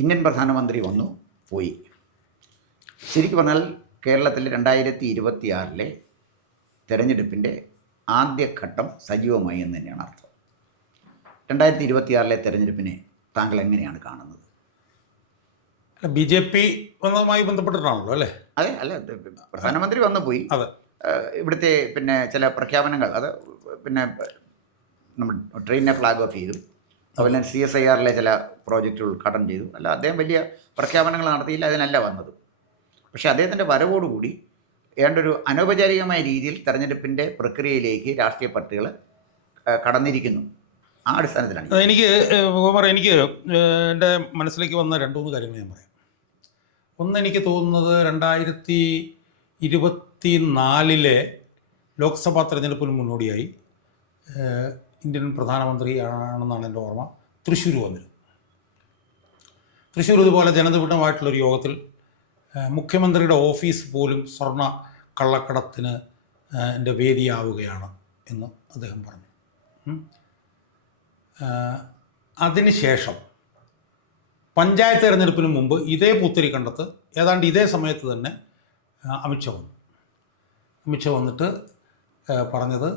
Indian പ്രധാനമന്ത്രി വന്നു പോയി. ശരിക്കും പറഞ്ഞാൽ കേരളത്തിൽ 2026 തെരഞ്ഞെടുപ്പിൻ്റെ ആദ്യഘട്ടം സജീവമായി എന്ന് തന്നെയാണ് അർത്ഥം. 2026 തെരഞ്ഞെടുപ്പിനെ താങ്കൾ എങ്ങനെയാണ് കാണുന്നത്? BJP വന്നതുമായി ബന്ധപ്പെട്ടിട്ടാണല്ലോ അല്ലേ? അതെ, അല്ല, പ്രധാനമന്ത്രി വന്നു പോയി. അതെ. ഇവിടുത്തെ ചില പ്രഖ്യാപനങ്ങൾ, അത് നമ്മൾ ട്രെയിനിനെ ഫ്ലാഗ് ഓഫ് ചെയ്തു, അതുപോലെ CSIR ചില പ്രോജക്റ്റുകൾ ഉദ്ഘാടനം ചെയ്തു. അല്ല, അദ്ദേഹം വലിയ പ്രഖ്യാപനങ്ങൾ നടത്തിയില്ല, അതിനല്ല വന്നത്. പക്ഷേ അദ്ദേഹത്തിൻ്റെ വരവോടുകൂടി ഏണ്ടൊരു അനൗപചാരികമായ രീതിയിൽ തെരഞ്ഞെടുപ്പിൻ്റെ പ്രക്രിയയിലേക്ക് രാഷ്ട്രീയ പാർട്ടികൾ കടന്നിരിക്കുന്നു. ആ അടിസ്ഥാനത്തിലാണ് എനിക്ക് എൻ്റെ മനസ്സിലേക്ക് വന്ന 2-3 കാര്യങ്ങൾ ഞാൻ പറയാം. ഒന്ന്, എനിക്ക് തോന്നുന്നത് 2024 ലോക്സഭാ തെരഞ്ഞെടുപ്പിന് മുന്നോടിയായി ഇന്ത്യൻ പ്രധാനമന്ത്രി ആണെന്നാണ് എൻ്റെ ഓർമ്മ, തൃശ്ശൂർ വന്നിരുന്നു. തൃശ്ശൂർ ഇതുപോലെ ജനനിബിഡമായിട്ടുള്ളൊരു യോഗത്തിൽ മുഖ്യമന്ത്രിയുടെ ഓഫീസ് പോലും സ്വർണ്ണ കള്ളക്കടത്തിന് എൻ്റെ വേദിയാവുകയാണ് എന്ന് അദ്ദേഹം പറഞ്ഞു. അതിനുശേഷം പഞ്ചായത്ത് തെരഞ്ഞെടുപ്പിന് മുമ്പ് ഇതേ പുത്തരിക്കണ്ടത്ത് ഏതാണ്ട് ഇതേ സമയത്ത് തന്നെ അമിത്ഷാ വന്നിട്ട് പറഞ്ഞത്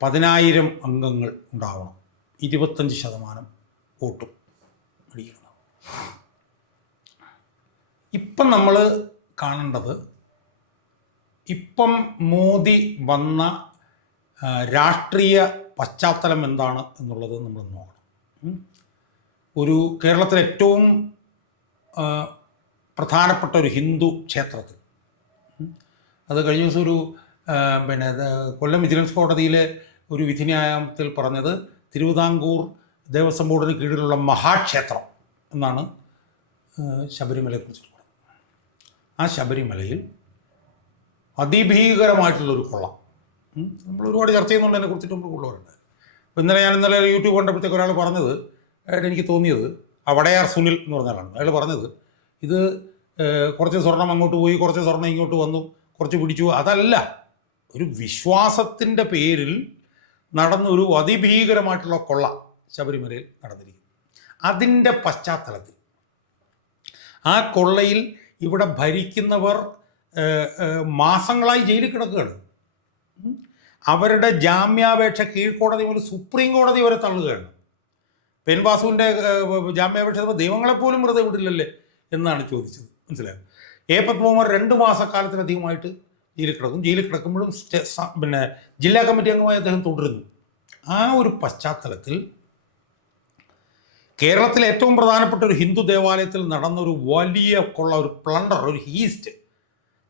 10,000 അംഗങ്ങൾ ഉണ്ടാവണം, 25% വോട്ടും അടിക്കണം. ഇപ്പം നമ്മൾ കാണേണ്ടത്, ഇപ്പം മോദി വന്ന രാഷ്ട്രീയ പശ്ചാത്തലം എന്താണ് എന്നുള്ളത് നമ്മൾ നോക്കണം. ഒരു കേരളത്തിലെ ഏറ്റവും പ്രധാനപ്പെട്ട ഒരു ഹിന്ദു ക്ഷേത്രത്തിൽ, അത് കഴിഞ്ഞ ദിവസം ഒരു കൊല്ലം വിജിലൻസ് കോടതിയിലെ ഒരു വിധിന്യായത്തിൽ പറഞ്ഞത് തിരുവിതാംകൂർ ദേവസ്വം ബോർഡിന് കീഴിലുള്ള മഹാക്ഷേത്രം എന്നാണ് ശബരിമലയെക്കുറിച്ച് പറഞ്ഞത്. ആ ശബരിമലയിൽ അതിഭീകരമായിട്ടുള്ളൊരു കൊള്ള, നമ്മൾ ഒരുപാട് ചർച്ച ചെയ്യുന്നുണ്ട്, അതിനെ കുറിച്ചിട്ട് നമ്മൾ ഉള്ളവരുണ്ട്. അപ്പോൾ ഇന്നലെ യൂട്യൂബ് കണ്ടപ്പോഴത്തേക്ക് ഒരാൾ പറഞ്ഞത്, എനിക്ക് തോന്നിയത്, വടയാർ സുനിൽ എന്ന് പറഞ്ഞ ആളാണ്. അയാൾ പറഞ്ഞത്, ഇത് കുറച്ച് സ്വർണം അങ്ങോട്ട് പോയി, കുറച്ച് സ്വർണം ഇങ്ങോട്ട് വന്നു, കുറച്ച് പിടിച്ചു, അതല്ല, ഒരു വിശ്വാസത്തിൻ്റെ പേരിൽ നടന്ന ഒരു അതിഭീകരമായിട്ടുള്ള കൊള്ള ശബരിമലയിൽ നടന്നിരിക്കുന്നു. അതിൻ്റെ പശ്ചാത്തലത്തിൽ ആ കൊള്ളയിൽ ഇവിടെ ഭരിക്കുന്നവർ മാസങ്ങളായി ജയിലിൽ കിടക്കുകയാണ്. അവരുടെ ജാമ്യാപേക്ഷ കീഴ്ക്കോടതി മുതൽ സുപ്രീം കോടതി വരെ തള്ളുകയാണ്. പെൻ വാസുവിൻ്റെ ജാമ്യാപേക്ഷ ദൈവങ്ങളെപ്പോലും വെറുതെ വിടില്ലല്ലേ എന്നാണ് ചോദിച്ചത്. മനസ്സിലായോ? പത്മകുമാർ 2 മാസക്കാലത്തിലധികമായിട്ട് ജയിലിൽ കിടക്കും. ജയിലിൽ കിടക്കുമ്പോഴും ജില്ലാ കമ്മിറ്റി അംഗമായി അദ്ദേഹം തുടരുന്നു. ആ ഒരു പശ്ചാത്തലത്തിൽ കേരളത്തിലെ ഏറ്റവും പ്രധാനപ്പെട്ട ഒരു ഹിന്ദു ദേവാലയത്തിൽ നടന്നൊരു വലിയ കൊള്ള, ഒരു പ്ലണ്ടർ, ഒരു ഹീസ്റ്റ്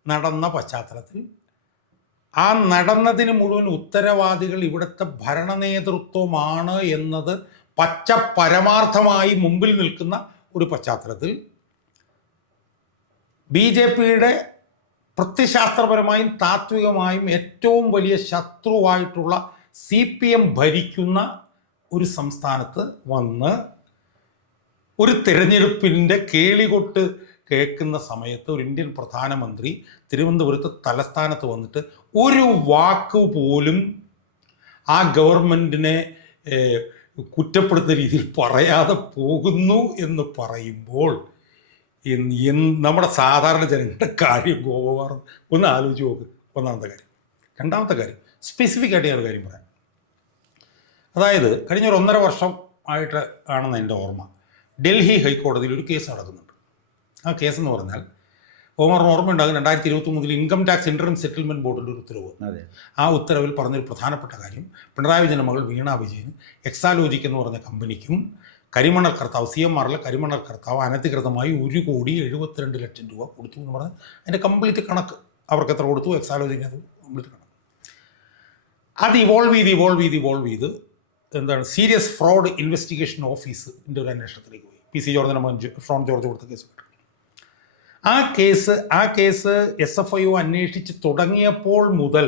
നടന്ന പശ്ചാത്തലത്തിൽ ആ നടന്നതിന് മുഴുവൻ ഉത്തരവാദികൾ ഇവിടുത്തെ ഭരണ നേതൃത്വമാണ് എന്നത് പച്ച പരമാർത്ഥമായി മുമ്പിൽ നിൽക്കുന്ന ഒരു പശ്ചാത്തലത്തിൽ BJPയുടെ പ്രത്യശാസ്ത്രപരമായും താത്വികമായും ഏറ്റവും വലിയ ശത്രുവായിട്ടുള്ള CPM ഭരിക്കുന്ന ഒരു സംസ്ഥാനത്ത് വന്ന് ഒരു തിരഞ്ഞെടുപ്പിൻ്റെ കേളികൊട്ട് കേൾക്കുന്ന സമയത്ത് ഒരു ഇന്ത്യൻ പ്രധാനമന്ത്രി തിരുവനന്തപുരത്ത് തലസ്ഥാനത്ത് വന്നിട്ട് ഒരു വാക്ക് പോലും ആ ഗവൺമെൻറ്റിനെ കുറ്റപ്പെടുത്തുന്ന രീതിയിൽ പറയാതെ പോകുന്നു എന്ന് പറയുമ്പോൾ നമ്മുടെ സാധാരണ ജനങ്ങളുടെ കാര്യം ഗോപവാർ ഒന്ന് ആലോചിച്ച് നോക്ക്. ഒന്നാമത്തെ കാര്യം. രണ്ടാമത്തെ കാര്യം, സ്പെസിഫിക് ആയിട്ട് ഞാനൊരു കാര്യം പറയാം. അതായത് കഴിഞ്ഞ ഒരു 1.5 വർഷം ആയിട്ട് ആണെന്ന് എൻ്റെ ഓർമ്മ, ഡൽഹി ഹൈക്കോടതിയിൽ ഒരു കേസ് നടക്കുന്നുണ്ട്. ആ കേസെന്ന് പറഞ്ഞാൽ, ഓമറിന് ഓർമ്മയുണ്ടാകും, 2023 ഇൻകം ടാക്സ് ഇൻറ്ററിം സെറ്റിൽമെൻറ്റ് ബോർഡിൻ്റെ ഒരു ഉത്തരവ്. ആ ഉത്തരവിൽ പറഞ്ഞൊരു പ്രധാനപ്പെട്ട കാര്യം, പിണറായി വിജയൻ്റെ മകൾ വീണ വിജയൻ എക്സാലോജിക് എന്ന് പറഞ്ഞ കമ്പനിക്കും കരിമണൽ കർത്താവ്, CMRലെ കരിമണൽ കർത്താവ് അനധികൃതമായി 1,72,00,000 രൂപ കൊടുത്തു എന്ന് പറഞ്ഞാൽ അതിൻ്റെ കംപ്ലീറ്റ് കണക്ക്, അവർക്ക് എത്ര കൊടുത്തു, എക്സാലോജിക്ക് അത് കംപ്ലീറ്റ് കണക്ക്. അത് ഇവോൾവ് ചെയ്ത് എന്താണ്, സീരിയസ് ഫ്രോഡ് ഇൻവെസ്റ്റിഗേഷൻ ഓഫീസിൻ്റെ ഒരു അന്വേഷണത്തിലേക്ക് പോയി. PC ജോർജിൻ്റെ മകൻ ഫ്രോൺ ജോർജ് കൊടുത്ത കേസ്. ആ കേസ് SFIO അന്വേഷിച്ച് തുടങ്ങിയപ്പോൾ മുതൽ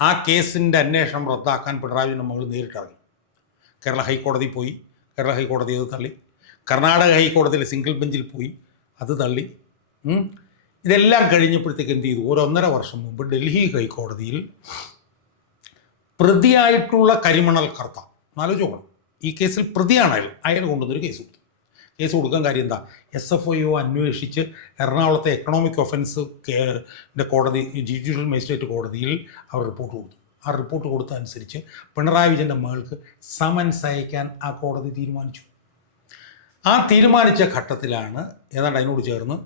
ആ കേസിൻ്റെ അന്വേഷണം റദ്ദാക്കാൻ പിണറായി വിജയൻ്റെ മകൾ നേരിട്ടിറങ്ങി. കേരള ഹൈക്കോടതി പോയി, കേരള ഹൈക്കോടതി അത് തള്ളി. കർണാടക ഹൈക്കോടതിയിലെ സിംഗിൾ ബെഞ്ചിൽ പോയി, അത് തള്ളി. ഇതെല്ലാം കഴിഞ്ഞപ്പോഴത്തേക്ക് എന്ത് ചെയ്തു, 1.5 വർഷം മുമ്പ് ഡൽഹി ഹൈക്കോടതിയിൽ പ്രതിയായിട്ടുള്ള കരിമണൽ കർത്താവ്, ആലോചിച്ച് നോക്കണം, ഈ കേസിൽ പ്രതിയാണ് അയാൾ കൊണ്ടുവന്നൊരു കേസ് കൊടുക്കാൻ കാര്യം എന്താ, SFIO അന്വേഷിച്ച് എറണാകുളത്തെ എക്കണോമിക് ഒഫൻസ് കോടതി ജുഡീഷ്യൽ മജിസ്ട്രേറ്റ് കോടതിയിൽ അവർ റിപ്പോർട്ട് കൊടുത്തു. ആ റിപ്പോർട്ട് കൊടുത്തനുസരിച്ച് പിണറായി വിജയൻ്റെ മകൾക്ക് സമൻസ് അയക്കാൻ ആ കോടതി തീരുമാനിച്ചു. ആ തീരുമാനിച്ച ഘട്ടത്തിലാണ് ഏതാണ്ട് അതിനോട് ചേർന്ന്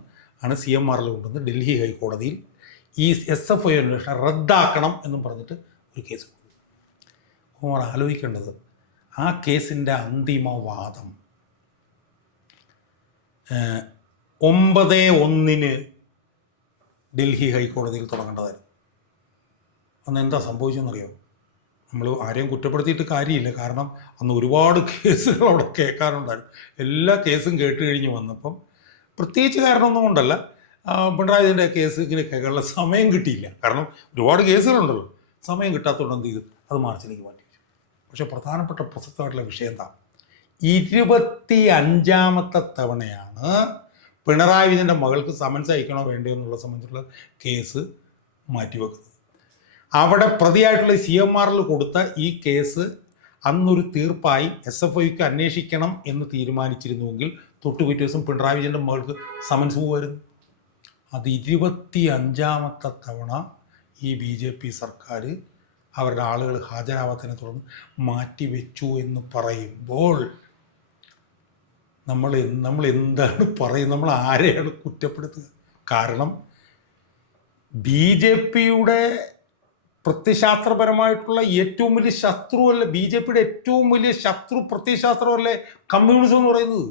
ആണ് CMRL കൊണ്ടുവന്ന് ഡൽഹി ഹൈക്കോടതിയിൽ ഈ SFIO അന്വേഷണം റദ്ദാക്കണം എന്നും പറഞ്ഞിട്ട് ഒരു കേസ് കൊടുത്തു. നമ്മൾ ആലോചിക്കേണ്ടത്, ആ കേസിൻ്റെ അന്തിമവാദം 9/1 ഡൽഹി ഹൈക്കോടതിയിൽ തുടങ്ങേണ്ടതായിരുന്നു. അന്ന് എന്താ സംഭവിച്ചതെന്നറിയോ? നമ്മൾ ആരെയും കുറ്റപ്പെടുത്തിയിട്ട് കാര്യമില്ല, കാരണം അന്ന് ഒരുപാട് കേസുകൾ അവിടെ കേൾക്കാനുണ്ടായിരുന്നു. എല്ലാ കേസും കേട്ട് കഴിഞ്ഞ് വന്നപ്പം പ്രത്യേകിച്ച് കാരണമൊന്നും കൊണ്ടല്ല, പിണറായി വിജയൻ്റെ കേസ് ഇങ്ങനെ കേൾക്കാനുള്ള സമയം കിട്ടിയില്ല. കാരണം ഒരുപാട് കേസുകളുണ്ടല്ലോ, സമയം കിട്ടാത്തതുകൊണ്ട് എന്ത് ചെയ്തു, അത് മാർച്ചിലേക്ക് മാറ്റി വെച്ചു. പക്ഷേ പ്രധാനപ്പെട്ട പ്രസക്തമായിട്ടുള്ള വിഷയം എന്താ, 25ാമത്തെ തവണയാണ് പിണറായി വിജയൻ്റെ മകൾക്ക് സമൻസ് അയക്കണോ വേണ്ടയോ എന്നുള്ള സംബന്ധിച്ചുള്ള കേസ് മാറ്റിവെക്കുന്നത്. അവിടെ പ്രതിയായിട്ടുള്ള CMRL കൊടുത്ത ഈ കേസ് അന്നൊരു തീർപ്പായി SFIക്ക് അന്വേഷിക്കണം എന്ന് തീരുമാനിച്ചിരുന്നുവെങ്കിൽ തൊട്ട് പിറ്റേ ദിവസം പിണറായി വിജയൻ്റെ മകൾക്ക് സമൻസ് പോകുമായിരുന്നു. അത് 25ാമത്തെ തവണ ഈ BJP സർക്കാർ അവരുടെ ആളുകൾ ഹാജരാവാത്തതിനെ തുടർന്ന് മാറ്റിവെച്ചു എന്ന് പറയുമ്പോൾ നമ്മൾ എന്താണ് പറയുന്നത്, നമ്മൾ ആരെയാണ് കുറ്റപ്പെടുത്തുക? കാരണം BJPയുടെ പ്രത്യയശാസ്ത്രപരമായിട്ടുള്ള ഏറ്റവും വലിയ ശത്രുവല്ലേ, BJPയുടെ ഏറ്റവും വലിയ ശത്രു പ്രത്യയശാസ്ത്രമല്ലേ കമ്മ്യൂണിസം എന്ന് പറയുന്നത്.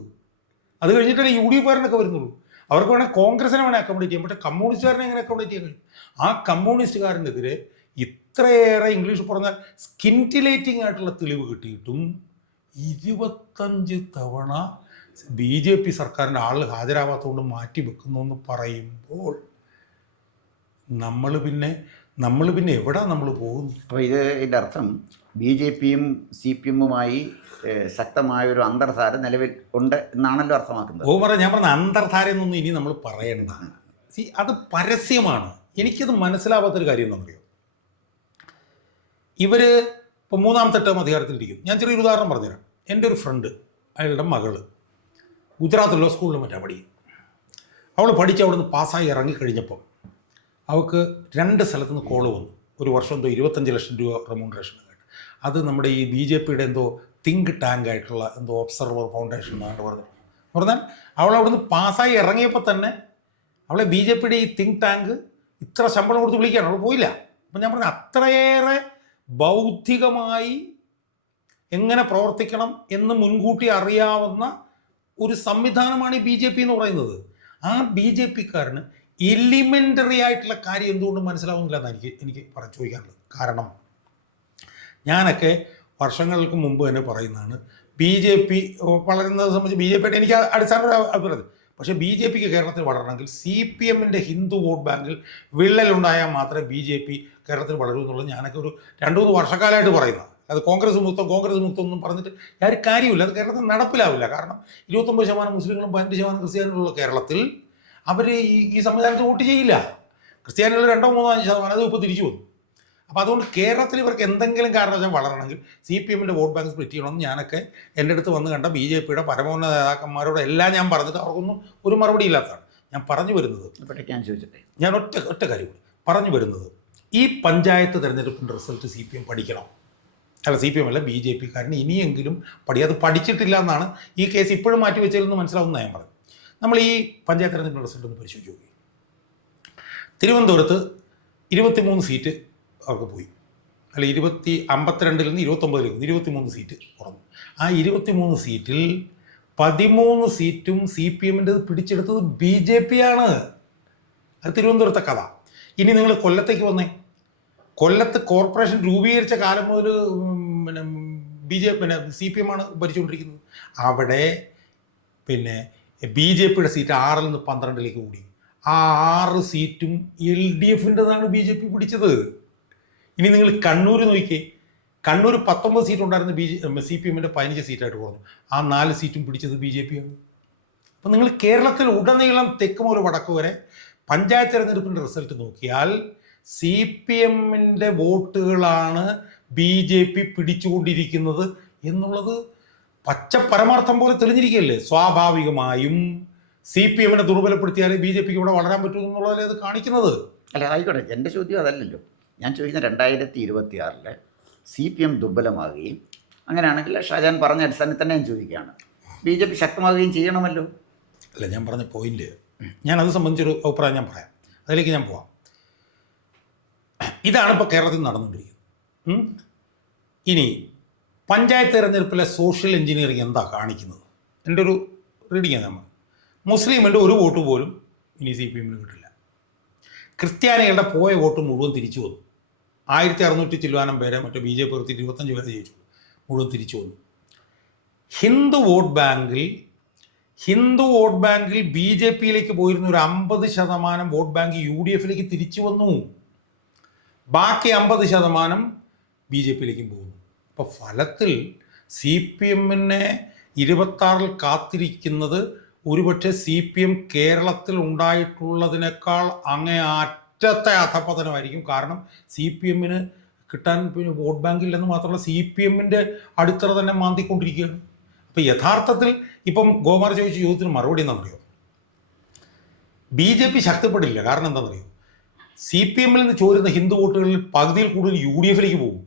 അത് കഴിഞ്ഞിട്ടല്ലേ UDFകാരനൊക്കെ വരുന്നുള്ളൂ. അവർക്ക് വേണേൽ കോൺഗ്രസിനെ വേണേൽ അക്കോമഡേറ്റ് ചെയ്യാം, പക്ഷേ കമ്മ്യൂണിസ്റ്റുകാരനെ എങ്ങനെ അക്കോമഡേറ്റ് ചെയ്യാൻ കഴിയും? ആ കമ്മ്യൂണിസ്റ്റുകാരനെതിരെ ഇത്രയേറെ ഇംഗ്ലീഷ് പറഞ്ഞാൽ സ്കിൻറ്റിലേറ്റിംഗ് ആയിട്ടുള്ള തെളിവ് കിട്ടിയിട്ടും 25 തവണ BJP സർക്കാരിൻ്റെ ആൾ ഹാജരാവാത്തതുകൊണ്ട് മാറ്റി വെക്കുന്നു എന്ന് പറയുമ്പോൾ നമ്മൾ പിന്നെ എവിടെ നമ്മൾ പോകുന്നു? അപ്പോൾ ഇതിൻ്റെ അർത്ഥം BJPയും CPMുമായി ശക്തമായൊരു അന്തർധാര നിലവിൽ ഉണ്ട് എന്നാണല്ലോ അർത്ഥമാക്കുന്നത്. ഞാൻ പറഞ്ഞ അന്തർധാരയെന്നൊന്നും ഇനി നമ്മൾ പറയണ്ട. അത് പരസ്യമാണ്. എനിക്കത് മനസ്സിലാവാത്തൊരു കാര്യം എന്താണെന്നറിയോ, ഇവർ ഇപ്പോൾ 3ാമത്തെ ടേം അധികാരത്തിലിരിക്കും. ഞാൻ ചെറിയൊരു ഉദാഹരണം പറഞ്ഞുതരാം. എൻ്റെ ഒരു ഫ്രണ്ട്, അയാളുടെ മകള് ഗുജറാത്ത് ലോ സ്കൂളിൽ മറ്റാ പഠിക്കും. അവൾ പഠിച്ച് അവിടെ നിന്ന് പാസ്സായി ഇറങ്ങിക്കഴിഞ്ഞപ്പം അവൾക്ക് 2 സ്ഥലത്തു നിന്ന് കോള് വന്നു. ഒരു വർഷം എന്തോ 25 ലക്ഷം രൂപ റെമ്യൂണറേഷൻ ആയിട്ട്. അത് നമ്മുടെ ഈ BJPയുടെ എന്തോ തിങ്ക് ടാങ്ക് ആയിട്ടുള്ള എന്തോ ഒബ്സർവർ ഫൗണ്ടേഷൻ എന്നാണ് പറഞ്ഞാൽ അവൾ അവിടെ നിന്ന് പാസ്സായി ഇറങ്ങിയപ്പോൾ തന്നെ അവളെ BJPയുടെ ഈ തിങ്ക് ടാങ്ക് ഇത്ര ശമ്പളം കൊടുത്ത് വിളിക്കുകയാണ്. അവൾ പോയില്ല. അപ്പം ഞാൻ പറഞ്ഞ അത്രയേറെ ബൗദ്ധികമായി എങ്ങനെ പ്രവർത്തിക്കണം എന്ന് മുൻകൂട്ടി അറിയാവുന്ന ഒരു സംവിധാനമാണ് ഈ BJP എന്ന് പറയുന്നത്. ആ BJPക്കാരന് എലിമെൻ്ററി ആയിട്ടുള്ള കാര്യം എന്തുകൊണ്ട് മനസ്സിലാവുന്നില്ല എന്നാണ് എനിക്ക് ചോദിക്കാനുള്ളത്. കാരണം ഞാനൊക്കെ വർഷങ്ങൾക്ക് മുമ്പ് തന്നെ പറയുന്നതാണ്, BJP വളരുന്നത് സംബന്ധിച്ച് BJPയുടെ എനിക്ക് അടിസ്ഥാന അഭിപ്രായം. പക്ഷേ BJPക്ക് കേരളത്തിൽ വളരണമെങ്കിൽ CPMൻ്റെ ഹിന്ദു വോട്ട് ബാങ്കിൽ വിള്ളലുണ്ടായാൽ മാത്രമേ BJP കേരളത്തിൽ വളരൂ എന്നുള്ളത് ഞാനൊക്കെ ഒരു 2-3 വർഷക്കാലമായിട്ട് പറയുന്നത്. അത് കോൺഗ്രസ് മുക്തം ഒന്നും പറഞ്ഞിട്ട് യാതൊരു കാര്യമില്ല. അത് കേരളത്തിൽ നടപ്പിലാവില്ല. കാരണം 29% മുസ്ലിങ്ങളും 15% ക്രിസ്ത്യാനികളുള്ള കേരളത്തിൽ അവർ ഈ സംവിധാനത്തിൽ വോട്ട് ചെയ്യില്ല. ക്രിസ്ത്യാനികൾ 2-3-5% അത് ഇപ്പോൾ തിരിച്ചു വന്നു. അപ്പോൾ അതുകൊണ്ട് കേരളത്തിൽ ഇവർക്ക് എന്തെങ്കിലും കാരണവശാൽ വളരണമെങ്കിൽ CPMൻ്റെ വോട്ട് ബാങ്ക് സ്പ്ലിറ്റ് ചെയ്യണമെന്ന് ഞാനൊക്കെ എൻ്റെ അടുത്ത് വന്ന് കണ്ട BJPയുടെ പരമോന്നത നേതാക്കന്മാരോട് എല്ലാം ഞാൻ പറഞ്ഞിട്ട് അവർക്കൊന്നും ഒരു മറുപടി ഇല്ലാത്തതാണ്. ഞാൻ പറഞ്ഞു വരുന്നത്, ഞാൻ ചോദിച്ചിട്ടെ, ഞാൻ ഒറ്റ കാര്യം പറഞ്ഞു വരുന്നത്, ഈ പഞ്ചായത്ത് തിരഞ്ഞെടുപ്പിൻ്റെ റിസൾട്ട് CPM പഠിക്കണം. അല്ല, CPM അല്ല, BJPക്കാരന് ഇനിയെങ്കിലും അത് പഠിച്ചിട്ടില്ല എന്നാണ് ഈ കേസ് ഇപ്പോഴും മാറ്റി വെച്ചതെന്ന് മനസ്സിലാവുന്ന ഞാൻ പറഞ്ഞു. നമ്മൾ ഈ പഞ്ചായത്ത് തിരഞ്ഞെടുപ്പിൻ്റെ റിസൾട്ട് ഒന്ന് പരിശോധിച്ച് നോക്കി. തിരുവനന്തപുരത്ത് 23 സീറ്റ് അവർക്ക് പോയി. അല്ല, 52-ൽ നിന്ന് 29-ലേക്ക് 23 സീറ്റ് കുറഞ്ഞു. ആ 23 സീറ്റിൽ 13 സീറ്റും CPMൻ്റെ പിടിച്ചെടുത്തത് BJP ആണ്. അത് തിരുവനന്തപുരത്തെ കഥ. ഇനി നിങ്ങൾ കൊല്ലത്തേക്ക് വന്നേ. കൊല്ലത്ത് കോർപ്പറേഷൻ രൂപീകരിച്ച കാലം മുതൽ CPM ആണ് ഭരിച്ചുകൊണ്ടിരിക്കുന്നത്. അവിടെ BJPയുടെ സീറ്റ് 6-ൽ നിന്ന് 12-ലേക്ക് കൂടി. ആ 6 സീറ്റും LDFൻ്റെതാണ് BJP പിടിച്ചത്. ഇനി നിങ്ങൾ കണ്ണൂർ നോക്കിയേ. കണ്ണൂർ 19 സീറ്റ് ഉണ്ടായിരുന്ന CPMൻ്റെ 15 സീറ്റായിട്ട് കുറഞ്ഞു. ആ 4 സീറ്റും പിടിച്ചത് BJP ആണ്. അപ്പം നിങ്ങൾ കേരളത്തിൽ ഉടനീളം തെക്ക് മുതൽ വടക്ക് വരെ പഞ്ചായത്ത് തിരഞ്ഞെടുപ്പിൻ്റെ റിസൾട്ട് നോക്കിയാൽ CPMൻ്റെ വോട്ടുകളാണ് BJP പിടിച്ചുകൊണ്ടിരിക്കുന്നത് എന്നുള്ളത് പച്ച പരമാർത്ഥം പോലെ തെളിഞ്ഞിരിക്കുകയല്ലേ. സ്വാഭാവികമായും CPM-നെ ദുർബലപ്പെടുത്തിയാലേ BJPക്ക് ഇവിടെ വളരാൻ പറ്റൂ എന്നുള്ളതല്ലേ അത് കാണിക്കുന്നത്. അല്ല ആയിക്കോട്ടെ, എൻ്റെ ചോദ്യം അതല്ലല്ലോ. ഞാൻ ചോദിക്കുന്ന 2026 CPM ദുർബലമാകുകയും അങ്ങനെയാണെങ്കിൽ ഷാജാൻ പറഞ്ഞ അടിസ്ഥാനത്തിൽ തന്നെ ഞാൻ ചോദിക്കുകയാണ്, BJP ശക്തമാകുകയും ചെയ്യണമല്ലോ. അല്ല, ഞാൻ പറഞ്ഞ പോയിന്റ്, ഞാൻ അത് സംബന്ധിച്ചൊരു അഭിപ്രായം ഞാൻ പറയാം, അതിലേക്ക് ഞാൻ പോവാം. ഇതാണ് ഇപ്പോൾ കേരളത്തിൽ നടന്നുകൊണ്ടിരിക്കുന്നത്. ഇനി പഞ്ചായത്ത് തെരഞ്ഞെടുപ്പിലെ സോഷ്യൽ എഞ്ചിനീയറിംഗ് എന്താ കാണിക്കുന്നത്? എൻ്റെ ഒരു റീഡിങ് നമ്മൾ മുസ്ലിമിൻ്റെ ഒരു വോട്ട് പോലും ഇനി CPM-ന് കിട്ടില്ല. ക്രിസ്ത്യാനികളുടെ പോയ വോട്ട് മുഴുവൻ തിരിച്ചു വന്നു. 1600 ചില്ലുവാനം പേരെ മറ്റേ BJP 25 പേരെ ജയിച്ചു, മുഴുവൻ തിരിച്ചു വന്നു. ഹിന്ദു വോട്ട് ബാങ്കിൽ BJP-യിലേക്ക് പോയിരുന്ന ഒരു 50% വോട്ട് ബാങ്ക് UDF-ലേക്ക് തിരിച്ചു വന്നു. ബാക്കി 50% BJP-യിലേക്കും പോകുന്നു. അപ്പോൾ ഫലത്തിൽ CPM-നെ 26-ൽ കാത്തിരിക്കുന്നത് ഒരുപക്ഷെ CPM കേരളത്തിൽ ഉണ്ടായിട്ടുള്ളതിനേക്കാൾ അങ്ങേയറ്റത്തെ അധപതനമായിരിക്കും. കാരണം CPM-ന് കിട്ടാൻ പിന്നെ വോട്ട് ബാങ്കില്ലെന്ന് മാത്രമല്ല CPM-ൻ്റെ അടിത്തറ തന്നെ മാന്തിക്കൊണ്ടിരിക്കുകയാണ്. അപ്പോൾ യഥാർത്ഥത്തിൽ ഇപ്പം ഗോമാർ ചോദിച്ച ചോദ്യത്തിന് മറുപടി എന്താണെന്നറിയോ? BJP ശക്തിപ്പെടില്ല. കാരണം എന്താണെന്നറിയോ? CPM-ൽ നിന്ന് ചോരുന്ന ഹിന്ദു വോട്ടുകളിൽ പകുതിയിൽ കൂടുതൽ UDF-ലേക്ക് പോകും,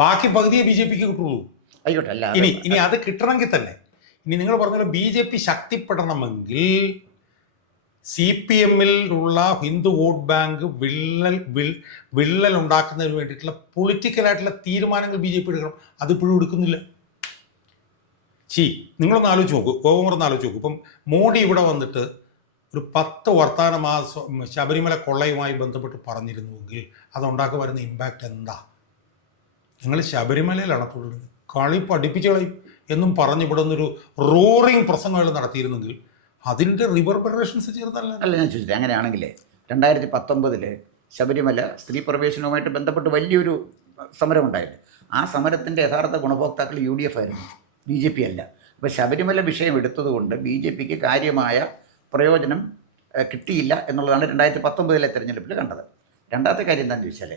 ബാക്കി പകുതിയെ BJPക്ക് കിട്ടുള്ളൂ. ആയിക്കോട്ടെ, അല്ല ഇനി അത് കിട്ടണമെങ്കിൽ തന്നെ, ഇനി നിങ്ങൾ പറഞ്ഞ BJP ശക്തിപ്പെടണമെങ്കിൽ CPM-ൽ ഉള്ള ഹിന്ദു വോട്ട് ബാങ്ക് വിള്ളൽ ഉണ്ടാക്കുന്നതിന് വേണ്ടിയിട്ടുള്ള പൊളിറ്റിക്കലായിട്ടുള്ള തീരുമാനങ്ങൾ BJP എടുക്കണം. അതിപ്പോഴും എടുക്കുന്നില്ല. നിങ്ങളൊന്ന് ആലോചിച്ച് നോക്കൂ, ഗോകുമാറൊന്ന് ആലോചിച്ച് നോക്കൂ. ഇപ്പം മോഡി ഇവിടെ വന്നിട്ട് ഒരു 10 വർത്തമാനം ആ ശബരിമല കൊള്ളയുമായി ബന്ധപ്പെട്ട് പറഞ്ഞിരുന്നുവെങ്കിൽ അതുണ്ടാക്കി വരുന്ന ഇമ്പാക്റ്റ് എന്താ? നിങ്ങൾ ശബരിമലയിലാണ് തുടരുന്നത്, കളി പഠിപ്പിച്ച് കളയും എന്നും പറഞ്ഞ് ഇവിടെ നിന്നൊരു റോറിങ് പ്രസംഗങ്ങൾ നടത്തിയിരുന്നെങ്കിൽ അതിൻ്റെ റിവർബറേഷൻസ് ചേർന്നല്ല. അല്ല, ഞാൻ ചോദിച്ചിട്ട് അങ്ങനെയാണെങ്കിലേ 2019 ശബരിമല സ്ത്രീ പ്രവേശനവുമായിട്ട് ബന്ധപ്പെട്ട് വലിയൊരു സമരമുണ്ടായില്ലേ? ആ സമരത്തിൻ്റെ യഥാർത്ഥ ഗുണഭോക്താക്കൾ UDF ആയിരുന്നു, BJP അല്ല. അപ്പോൾ ശബരിമല വിഷയം എടുത്തതുകൊണ്ട് BJPക്ക് കാര്യമായ പ്രയോജനം കിട്ടിയില്ല എന്നുള്ളതാണ് 2019 തെരഞ്ഞെടുപ്പിൽ കണ്ടത്. രണ്ടാമത്തെ കാര്യം എന്താണെന്ന് ചോദിച്ചാൽ,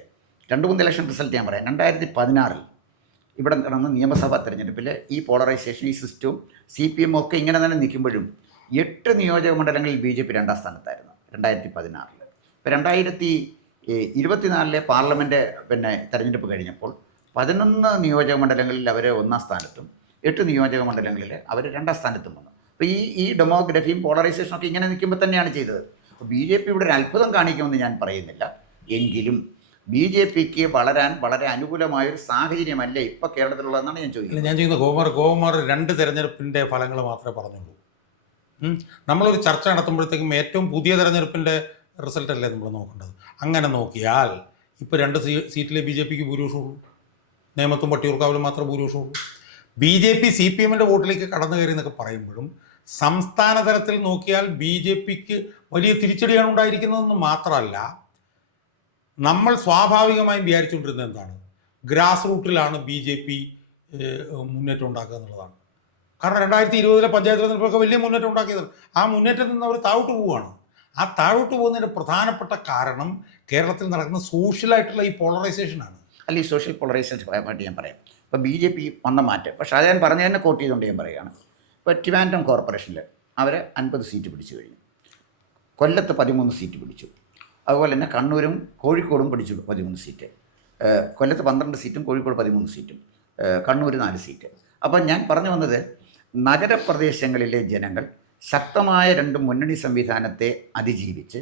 2-3 ഇലക്ഷൻ റിസൾട്ട് ഞാൻ പറയാം. 2016 ഇവിടെ നടന്ന നിയമസഭാ തെരഞ്ഞെടുപ്പിൽ ഈ പോളറൈസേഷൻ, ഈ സിസ്റ്റവും CPM ഒക്കെ ഇങ്ങനെ തന്നെ നിൽക്കുമ്പോഴും 8 നിയോജക മണ്ഡലങ്ങളിൽ BJP 2ാം സ്ഥാനത്തായിരുന്നു 2016. ഇപ്പോൾ 2024 പാർലമെൻറ്റ് തെരഞ്ഞെടുപ്പ് കഴിഞ്ഞപ്പോൾ 11 നിയോജക മണ്ഡലങ്ങളിൽ അവർ 1ാം സ്ഥാനത്തും 8 നിയോജക മണ്ഡലങ്ങളിൽ അവർ 2ാം സ്ഥാനത്തും വന്നു. അപ്പോൾ ഈ ഡെമോഗ്രഫിയും പോളറൈസേഷനും ഒക്കെ ഇങ്ങനെ നിൽക്കുമ്പോൾ തന്നെയാണ് ചെയ്തത്. അപ്പോൾ BJP ഇവിടെ ഒരു അത്ഭുതം കാണിക്കുമെന്ന് ഞാൻ പറയുന്നില്ല, എങ്കിലും BJPക്ക് വളരാൻ വളരെ അനുകൂലമായൊരു സാഹചര്യമല്ല ഇപ്പോൾ കേരളത്തിലുള്ളതെന്നാണ് ഞാൻ ചോദിക്കുന്നത്. ഞാൻ ചോദിക്കുന്നത് ഗോകുമാർ 2 തെരഞ്ഞെടുപ്പിൻ്റെ ഫലങ്ങൾ മാത്രമേ പറഞ്ഞുള്ളൂ. നമ്മളൊരു ചർച്ച നടത്തുമ്പോഴത്തേക്കും ഏറ്റവും പുതിയ തെരഞ്ഞെടുപ്പിൻ്റെ റിസൾട്ടല്ലേ നമ്മൾ നോക്കേണ്ടത്. അങ്ങനെ നോക്കിയാൽ ഇപ്പോൾ 2 സീറ്റിലെ BJPക്ക് ഭൂരിപക്ഷമുള്ളൂ, നേമത്തും വട്ടിയൂർക്കാവിലും മാത്രമേ ഭൂരിപക്ഷമുള്ളൂ. BJP CPM-ൻ്റെ വോട്ടിലേക്ക് കടന്നു കയറി എന്നൊക്കെ പറയുമ്പോഴും സംസ്ഥാന തലത്തിൽ നോക്കിയാൽ BJPക്ക് വലിയ തിരിച്ചടിയാണ് ഉണ്ടായിരിക്കുന്നതെന്ന് മാത്രമല്ല, നമ്മൾ സ്വാഭാവികമായും വിചാരിച്ചുകൊണ്ടിരുന്നത് എന്താണ്? ഗ്രാസ് റൂട്ടിലാണ് BJP മുന്നേറ്റം ഉണ്ടാക്കുക എന്നുള്ളതാണ്. കാരണം 2020 പഞ്ചായത്ത് തെരഞ്ഞെടുപ്പൊക്കെ വലിയ മുന്നേറ്റം ഉണ്ടാക്കിയത്, ആ മുന്നേറ്റത്തിൽ നിന്ന് അവർ താഴോട്ട് പോവുകയാണ്. ആ താഴോട്ട് പോകുന്നതിൻ്റെ പ്രധാനപ്പെട്ട കാരണം കേരളത്തിൽ നടക്കുന്ന സോഷ്യലായിട്ടുള്ള ഈ പോളറൈസേഷനാണ്. അല്ല, ഈ സോഷ്യൽ പോളറൈസേഷൻ ആയിട്ട് ഞാൻ പറയാം. ഇപ്പോൾ BJP വന്ന മാറ്റം, ഇപ്പോൾ ഷാജാൻ പറഞ്ഞതിനെ കോട്ട് ചെയ്തുകൊണ്ട് ഞാൻ പറയുകയാണ്. ഇപ്പോൾ ട്രിവാൻഡ്രം കോർപ്പറേഷനിൽ അവർ 50 സീറ്റ് പിടിച്ചു കഴിഞ്ഞു, കൊല്ലത്ത് 13 സീറ്റ് പിടിച്ചു, അതുപോലെ തന്നെ കണ്ണൂരും കോഴിക്കോടും പിടിച്ചു 13 സീറ്റ്, കൊല്ലത്ത് 12 സീറ്റും കോഴിക്കോട് 13 സീറ്റും, കണ്ണൂർ 4 സീറ്റ്. അപ്പം ഞാൻ പറഞ്ഞു വന്നത്, നഗരപ്രദേശങ്ങളിലെ ജനങ്ങൾ ശക്തമായ 2 മുന്നണി സംവിധാനത്തെ അതിജീവിച്ച്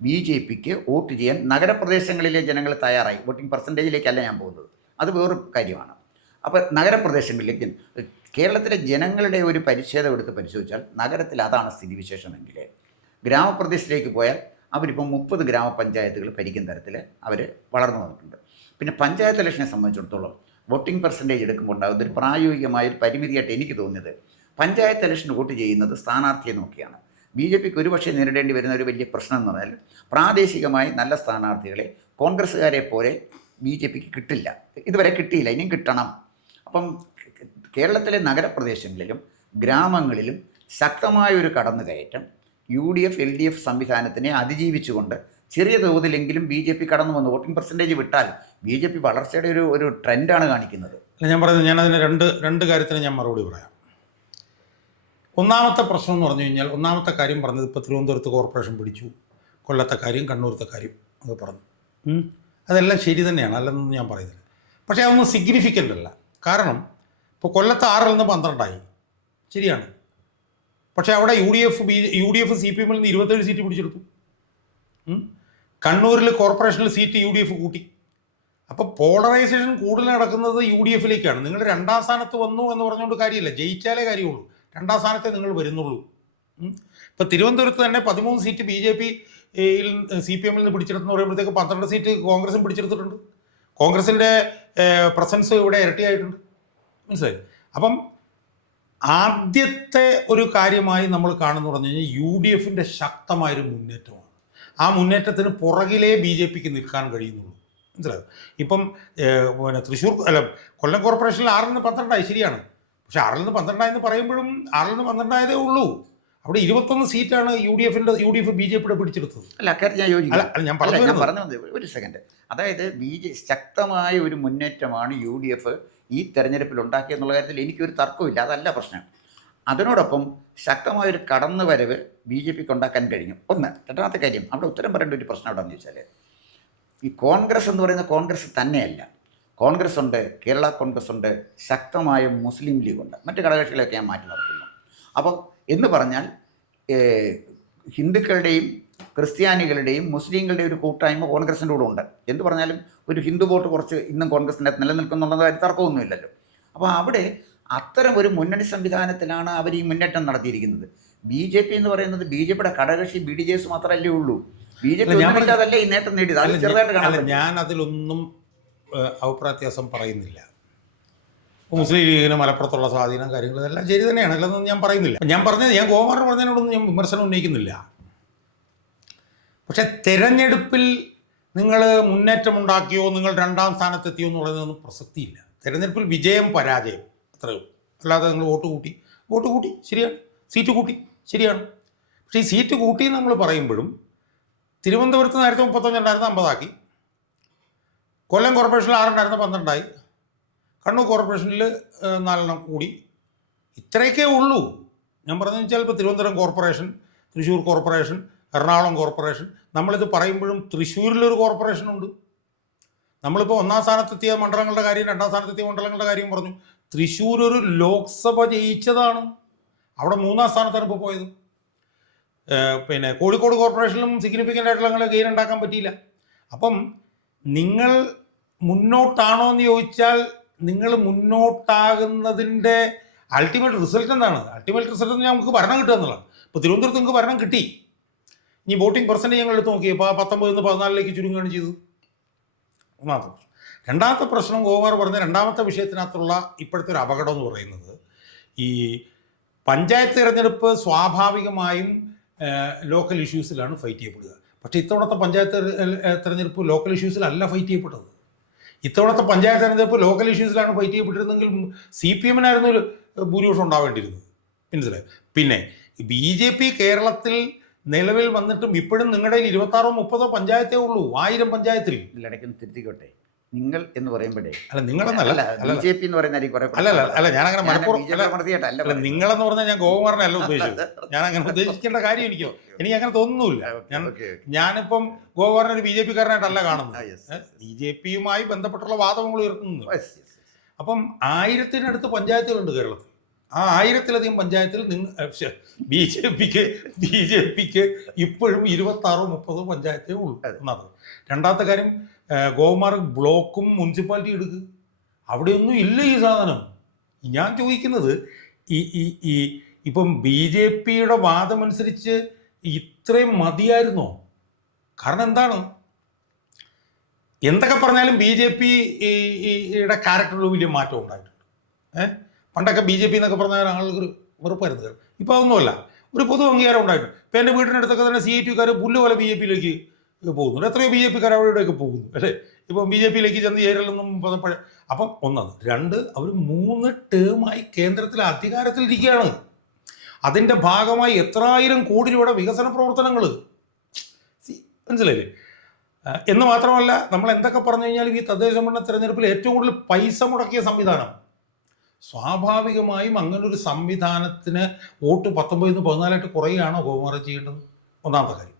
BJPക്ക് വോട്ട് ചെയ്യാൻ നഗരപ്രദേശങ്ങളിലെ ജനങ്ങൾ തയ്യാറായി. വോട്ടിംഗ് പെർസെൻറ്റേജിലേക്കല്ല ഞാൻ പോകുന്നത്, അത് വേറൊരു കാര്യമാണ്. അപ്പോൾ നഗരപ്രദേശങ്ങളിലേക്ക് കേരളത്തിലെ ജനങ്ങളുടെ ഒരു പരിച്ഛേദം എടുത്ത് പരിശോധിച്ചാൽ നഗരത്തിൽ അതാണ് സ്ഥിതിവിശേഷമെങ്കിൽ, ഗ്രാമപ്രദേശത്തിലേക്ക് പോയാൽ അവരിപ്പോൾ 30 ഗ്രാമപഞ്ചായത്തുകൾ ഭരിക്കുന്ന തരത്തിൽ അവർ വളർന്നു വന്നിട്ടുണ്ട്. പിന്നെ പഞ്ചായത്ത് ഇലക്ഷനെ സംബന്ധിച്ചിടത്തോളം വോട്ടിംഗ് പെർസെൻറ്റേജ് എടുക്കുമ്പോൾ ഉണ്ടാകുന്ന ഒരു പ്രായോഗികമായൊരു പരിമിതിയായിട്ട് എനിക്ക് തോന്നിയത്, പഞ്ചായത്ത് ഇലക്ഷൻ വോട്ട് ചെയ്യുന്നത് സ്ഥാനാർത്ഥിയെ നോക്കിയാണ്. BJPക്ക് ഒരുപക്ഷെ നേരിടേണ്ടി വരുന്ന ഒരു വലിയ പ്രശ്നം എന്ന് പറഞ്ഞാൽ, പ്രാദേശികമായി നല്ല സ്ഥാനാർത്ഥികളെ കോൺഗ്രസ്സുകാരെ പോലെ BJPക്ക് കിട്ടില്ല, ഇതുവരെ കിട്ടിയില്ല, ഇനിയും കിട്ടണം. അപ്പം കേരളത്തിലെ നഗരപ്രദേശങ്ങളിലും ഗ്രാമങ്ങളിലും ശക്തമായൊരു കടന്നുകയറ്റം UDF LDF സംവിധാനത്തിനെ അതിജീവിച്ചുകൊണ്ട് ചെറിയ തോതിലെങ്കിലും BJP കടന്നു വന്നു. വോട്ടിംഗ് പെർസെൻറ്റേജ് വിട്ടാൽ BJP വളർച്ചയുടെ ഒരു ട്രെൻഡാണ് കാണിക്കുന്നത്. ഞാൻ പറയുന്നത്, ഞാൻ അതിന് രണ്ട് കാര്യത്തിന് ഞാൻ മറുപടി പറയാം. ഒന്നാമത്തെ പ്രശ്നം എന്ന് പറഞ്ഞു കഴിഞ്ഞാൽ, ഒന്നാമത്തെ കാര്യം പറഞ്ഞത് ഇപ്പോൾ തിരുവനന്തപുരത്ത് കോർപ്പറേഷൻ പിടിച്ചു, കൊല്ലത്തെ കാര്യം, കണ്ണൂരത്തെ കാര്യം ഒക്കെ പറഞ്ഞു. അതെല്ലാം ശരി തന്നെയാണ്, അല്ലെന്നൊന്നും ഞാൻ പറയുന്നില്ല. പക്ഷേ അതൊന്നും സിഗ്നിഫിക്കൻ്റ് അല്ല. കാരണം ഇപ്പോൾ കൊല്ലത്ത് 6-ൽ നിന്ന് 12 ശരിയാണ്. പക്ഷേ അവിടെ യു ഡി എഫ് CPM നിന്ന് 27 സീറ്റ് പിടിച്ചെടുത്തു. കണ്ണൂരിൽ കോർപ്പറേഷനിൽ സീറ്റ് UDF കൂട്ടി. അപ്പോൾ പോളറൈസേഷൻ കൂടുതൽ നടക്കുന്നത് UDF നിങ്ങൾ 2ാം സ്ഥാനത്ത് വന്നു എന്ന് പറഞ്ഞുകൊണ്ട് കാര്യമില്ല, ജയിച്ചാലേ കാര്യമുള്ളൂ. 2ാം സ്ഥാനത്തെ നിങ്ങൾ വരുന്നുള്ളൂ. ഇപ്പോൾ തിരുവനന്തപുരത്ത് തന്നെ 13 സീറ്റ് BJP CPM നിന്ന് പിടിച്ചെടുത്തെന്ന് പറയുമ്പോഴത്തേക്ക് 12 സീറ്റ് കോൺഗ്രസും പിടിച്ചെടുത്തിട്ടുണ്ട്. കോൺഗ്രസിൻ്റെ പ്രസൻസ് ഇവിടെ ഇരട്ടിയായിട്ടുണ്ട്. മനസ്സിലായി? അപ്പം ആദ്യത്തെ ഒരു കാര്യമായി നമ്മൾ കാണുന്നു പറഞ്ഞു കഴിഞ്ഞാൽ UDFൻ്റെ ശക്തമായൊരു മുന്നേറ്റമാണ്. ആ മുന്നേറ്റത്തിന് പുറകിലേ BJPക്ക് നിൽക്കാൻ കഴിയുന്നുള്ളൂ. മനസ്സിലായോ? ഇപ്പം പിന്നെ തൃശ്ശൂർ കൊല്ലം കോർപ്പറേഷനിൽ 6-ൽ നിന്ന് 12 ശരിയാണ്. പക്ഷെ 6-ൽ നിന്ന് 12 എന്ന് പറയുമ്പോഴും 6-ൽ നിന്ന് 12 ഉള്ളൂ. അവിടെ 21 സീറ്റാണ് UDF BJPയുടെ പിടിച്ചെടുത്തത്. അല്ല, അക്കാര്യം ഞാൻ യോജിക്കും. ഞാൻ പറഞ്ഞത് ഒരു സെക്കൻഡ്. അതായത് ശക്തമായ ഒരു മുന്നേറ്റമാണ് UDF ഈ തെരഞ്ഞെടുപ്പിൽ ഉണ്ടാക്കിയെന്നുള്ള കാര്യത്തിൽ എനിക്കൊരു തർക്കമില്ല, അതല്ല പ്രശ്നം. അതിനോടൊപ്പം ശക്തമായൊരു കടന്നുവരവ് BJPക്ക് ഉണ്ടാക്കാൻ കഴിഞ്ഞു. ഒന്ന്. രണ്ടാമത്തെ കാര്യം, അവിടെ ഉത്തരം പറയേണ്ട ഒരു പ്രശ്നം എവിടെയെന്ന് വെച്ചാൽ, ഈ കോൺഗ്രസ് എന്ന് പറയുന്ന കോൺഗ്രസ് തന്നെയല്ല. കോൺഗ്രസ് ഉണ്ട്, കേരള കോൺഗ്രസ് ഉണ്ട്, ശക്തമായ മുസ്ലിം ലീഗ് ഉണ്ട്, മറ്റ് ഘടകകക്ഷികളെയൊക്കെ ഞാൻ മാറ്റി നിർത്തുന്നു. അപ്പം എന്ന് പറഞ്ഞാൽ ഹിന്ദുക്കളുടെയും ക്രിസ്ത്യാനികളുടെയും മുസ്ലിങ്ങളുടെയും ഒരു കൂട്ടായ്മ കോൺഗ്രസിൻ്റെ കൂടെ ഉണ്ട്. എന്ത് പറഞ്ഞാലും ഒരു ഹിന്ദു വോട്ട് കുറച്ച് ഇന്നും കോൺഗ്രസിൻ്റെ നിലനിൽക്കുന്നുള്ള കാര്യം തർക്കമൊന്നുമില്ലല്ലോ. അപ്പോൾ അവിടെ അത്തരം ഒരു മുന്നണി സംവിധാനത്തിലാണ് അവർ ഈ മുന്നേറ്റം നടത്തിയിരിക്കുന്നത്. BJP എന്ന് പറയുന്നത് BJPയുടെ ഘടകകക്ഷി BDJS മാത്രമല്ലേ ഉള്ളൂ. BJP അതല്ല ഈ നേട്ടം നേടിയത്. അത് ചെറുതായിട്ട് കാണാൻ ഞാൻ അതിലൊന്നും അഭിപ്രായവ്യത്യാസം പറയുന്നില്ല. മുസ്ലിം ലീഗിന് മലപ്പുറത്തുള്ള സ്വാധീനം കാര്യങ്ങൾ ഇതെല്ലാം ശരി തന്നെയാണ്, അല്ലെന്നൊന്നും ഞാൻ പറയുന്നില്ല. ഞാൻ ഗോകുമാറിന് പറഞ്ഞതിനോടൊന്നും ഞാൻ വിമർശനം ഉന്നയിക്കുന്നില്ല. പക്ഷെ തെരഞ്ഞെടുപ്പിൽ നിങ്ങൾ മുന്നേറ്റമുണ്ടാക്കിയോ, നിങ്ങൾ 2ാം സ്ഥാനത്തെത്തിയോ എന്ന് പറയുന്നതൊന്നും പ്രസക്തിയില്ല. തെരഞ്ഞെടുപ്പിൽ വിജയം പരാജയം അത്രയോ, അല്ലാതെ നിങ്ങൾ വോട്ട് കൂട്ടി ശരിയാണ്, സീറ്റ് കൂട്ടി ശരിയാണ്. പക്ഷേ ഈ സീറ്റ് കൂട്ടി നമ്മൾ പറയുമ്പോഴും തിരുവനന്തപുരത്ത് നേരത്തെ 35 ഉണ്ടായിരുന്നു 50 ആക്കി, കൊല്ലം കോർപ്പറേഷനിൽ 6 ഉണ്ടായിരുന്നു 12, കണ്ണൂർ കോർപ്പറേഷനിൽ 4 കൂടി. ഇത്രയൊക്കെ ഉള്ളൂ. ഞാൻ പറഞ്ഞതെന്ന് വെച്ചാൽ ഇപ്പോൾ Thiruvananthapuram corporation, Thrissur corporation, Ernakulam corporation, നമ്മളിത് പറയുമ്പോഴും തൃശ്ശൂരിലൊരു കോർപ്പറേഷനുണ്ട്. നമ്മളിപ്പോൾ 1ാം സ്ഥാനത്തെത്തിയ മണ്ഡലങ്ങളുടെ കാര്യം, 2ാം സ്ഥാനത്തെത്തിയ മണ്ഡലങ്ങളുടെ കാര്യം പറഞ്ഞു. തൃശ്ശൂർ ഒരു ലോക്സഭ ജയിച്ചതാണ്, അവിടെ 3ാം സ്ഥാനത്താണ് ഇപ്പോൾ പോയത്. പിന്നെ കോഴിക്കോട് കോർപ്പറേഷനിലും സിഗ്നിഫിക്കൻ്റ് ആയിട്ടുള്ള ഗെയിൻ ഉണ്ടാക്കാൻ പറ്റിയില്ല. അപ്പം നിങ്ങൾ മുന്നോട്ടാണോ എന്ന് ചോദിച്ചാൽ, നിങ്ങൾ മുന്നോട്ടാകുന്നതിൻ്റെ അൾട്ടിമേറ്റ് റിസൾട്ട് എന്താണ്? അൾട്ടിമേറ്റ് റിസൾട്ട് എന്ന് നമുക്ക് ഭരണം കിട്ടുക എന്നുള്ളതാണ്. ഇപ്പോൾ തിരുവനന്തപുരത്ത് നിങ്ങൾക്ക് ഭരണം കിട്ടി. ഇനി വോട്ടിംഗ് പെർസെൻറ്റേജ് ഞങ്ങൾ എടുത്ത് നോക്കി, ഇപ്പോൾ 19 നിന്ന് 14 ചുരുങ്ങുകയാണ് ചെയ്തത്. ഒന്നാമത്തെ പ്രശ്നം. രണ്ടാമത്തെ പ്രശ്നം ഗോകുമാർ പറഞ്ഞ രണ്ടാമത്തെ വിഷയത്തിനകത്തുള്ള ഇപ്പോഴത്തെ ഒരു അപകടം എന്ന് പറയുന്നത്, ഈ പഞ്ചായത്ത് തിരഞ്ഞെടുപ്പ് സ്വാഭാവികമായും ലോക്കൽ ഇഷ്യൂസിലാണ് ഫൈറ്റ് ചെയ്യപ്പെടുക. പക്ഷേ ഇത്തവണത്തെ പഞ്ചായത്ത് തിരഞ്ഞെടുപ്പ് ലോക്കൽ ഇഷ്യൂസിലല്ല ഫൈറ്റ് ചെയ്യപ്പെട്ടത്. ഇത്തവണത്തെ പഞ്ചായത്ത് തിരഞ്ഞെടുപ്പ് ലോക്കൽ ഇഷ്യൂസിലാണ് ഫൈറ്റ് ചെയ്യപ്പെട്ടിരുന്നെങ്കിൽ CPM-നായിരുന്നു ഭൂരിപക്ഷം ഉണ്ടാവേണ്ടിയിരുന്നത്. മനസ്സിലായി? പിന്നെ BJP കേരളത്തിൽ നിലവിൽ വന്നിട്ടും ഇപ്പോഴും നിങ്ങളുടെ 26-30 പഞ്ചായത്തേ ഉള്ളൂ, 1000 പഞ്ചായത്തിൽ. ഇടയ്ക്കൊന്ന് തിരുത്തിക്കോട്ടെ, നിങ്ങൾ എന്ന് പറയുമ്പോഴേ അല്ല നിങ്ങളെന്നല്ല, BJP എന്ന് പറയുന്ന അല്ല ഞാനങ്ങനെ അല്ല നിങ്ങളെന്ന് പറഞ്ഞാൽ ഞാൻ ഗോകുമാറിനല്ല ഉദ്ദേശിച്ചത്. ഞാൻ അങ്ങനെ ഉദ്ദേശിക്കേണ്ട കാര്യം എനിക്ക് അങ്ങനെ തോന്നുന്നില്ല. ഞാനിപ്പം ഗോകുമാറിനെ ഒരു BJP-കാരനായിട്ടല്ല കാണുന്നത്, BJP-യുമായി ബന്ധപ്പെട്ടുള്ള വാദങ്ങൾ ഉയർത്തുന്നു. അപ്പം 1000-നടുത്ത് പഞ്ചായത്തുകളുണ്ട് കേരളത്തിൽ. ആ 1000-ലധികം പഞ്ചായത്തിൽ BJPക്ക് ഇപ്പോഴും 26-30 പഞ്ചായത്തേ ഉള്ളൂ. ഒന്നാമത്. രണ്ടാമത്തെ കാര്യം, ഗോകുമാർ ബ്ലോക്കും മുനിസിപ്പാലിറ്റി എടുക്കുക, അവിടെയൊന്നും ഇല്ല ഈ സാധനം. ഞാൻ ചോദിക്കുന്നത്, ഈ ഇപ്പം BJP-യുടെ വാദമനുസരിച്ച് ഇത്രയും മതിയായിരുന്നോ? കാരണം എന്താണ്, എന്തൊക്കെ പറഞ്ഞാലും BJP-യുടെ ക്യാരക്ടറിൽ വലിയ മാറ്റം ഉണ്ടായിട്ടുണ്ട്. പണ്ടൊക്കെ BJP എന്നൊക്കെ പറഞ്ഞാൽ ആൾക്കൊരു വെറുപ്പായിരുന്നു. ഇപ്പോൾ അതൊന്നുമല്ല, ഒരു പൊതു അംഗീകാരം ഉണ്ടായിട്ടുണ്ട്. ഇപ്പോൾ എൻ്റെ വീടിനടുത്തൊക്കെ തന്നെ CIT-കാർ പുല്ല് പോലെ BJP-യിലേക്ക് പോകുന്നുണ്ട്. എത്രയോ BJP-കാർ അവിടെയൊക്കെ പോകുന്നു അല്ലേ. ഇപ്പം BJP-യിലേക്ക് ചെന്ന് ചേരലൊന്നും പഴയ. അപ്പം ഒന്നത്. 2, അവർ 3 ടേമായി കേന്ദ്രത്തിൽ അധികാരത്തിലിരിക്കുകയാണ്. അതിൻ്റെ ഭാഗമായി എത്രായിരം കോടി രൂപയുടെ വികസന പ്രവർത്തനങ്ങൾ, മനസ്സിലായില്ലേ? എന്ന് മാത്രമല്ല, നമ്മൾ എന്തൊക്കെ പറഞ്ഞു കഴിഞ്ഞാലും ഈ തദ്ദേശ ഭരണ തിരഞ്ഞെടുപ്പിൽ ഏറ്റവും കൂടുതൽ പൈസ മുടക്കിയ സംവിധാനം സ്വാഭാവികമായും അങ്ങനൊരു സംവിധാനത്തിന് വോട്ട് 19 നിന്ന് 14 കുറയുകയാണോ ഗോകുമാർ ചെയ്യേണ്ടത്? ഒന്നാമത്തെ കാര്യം.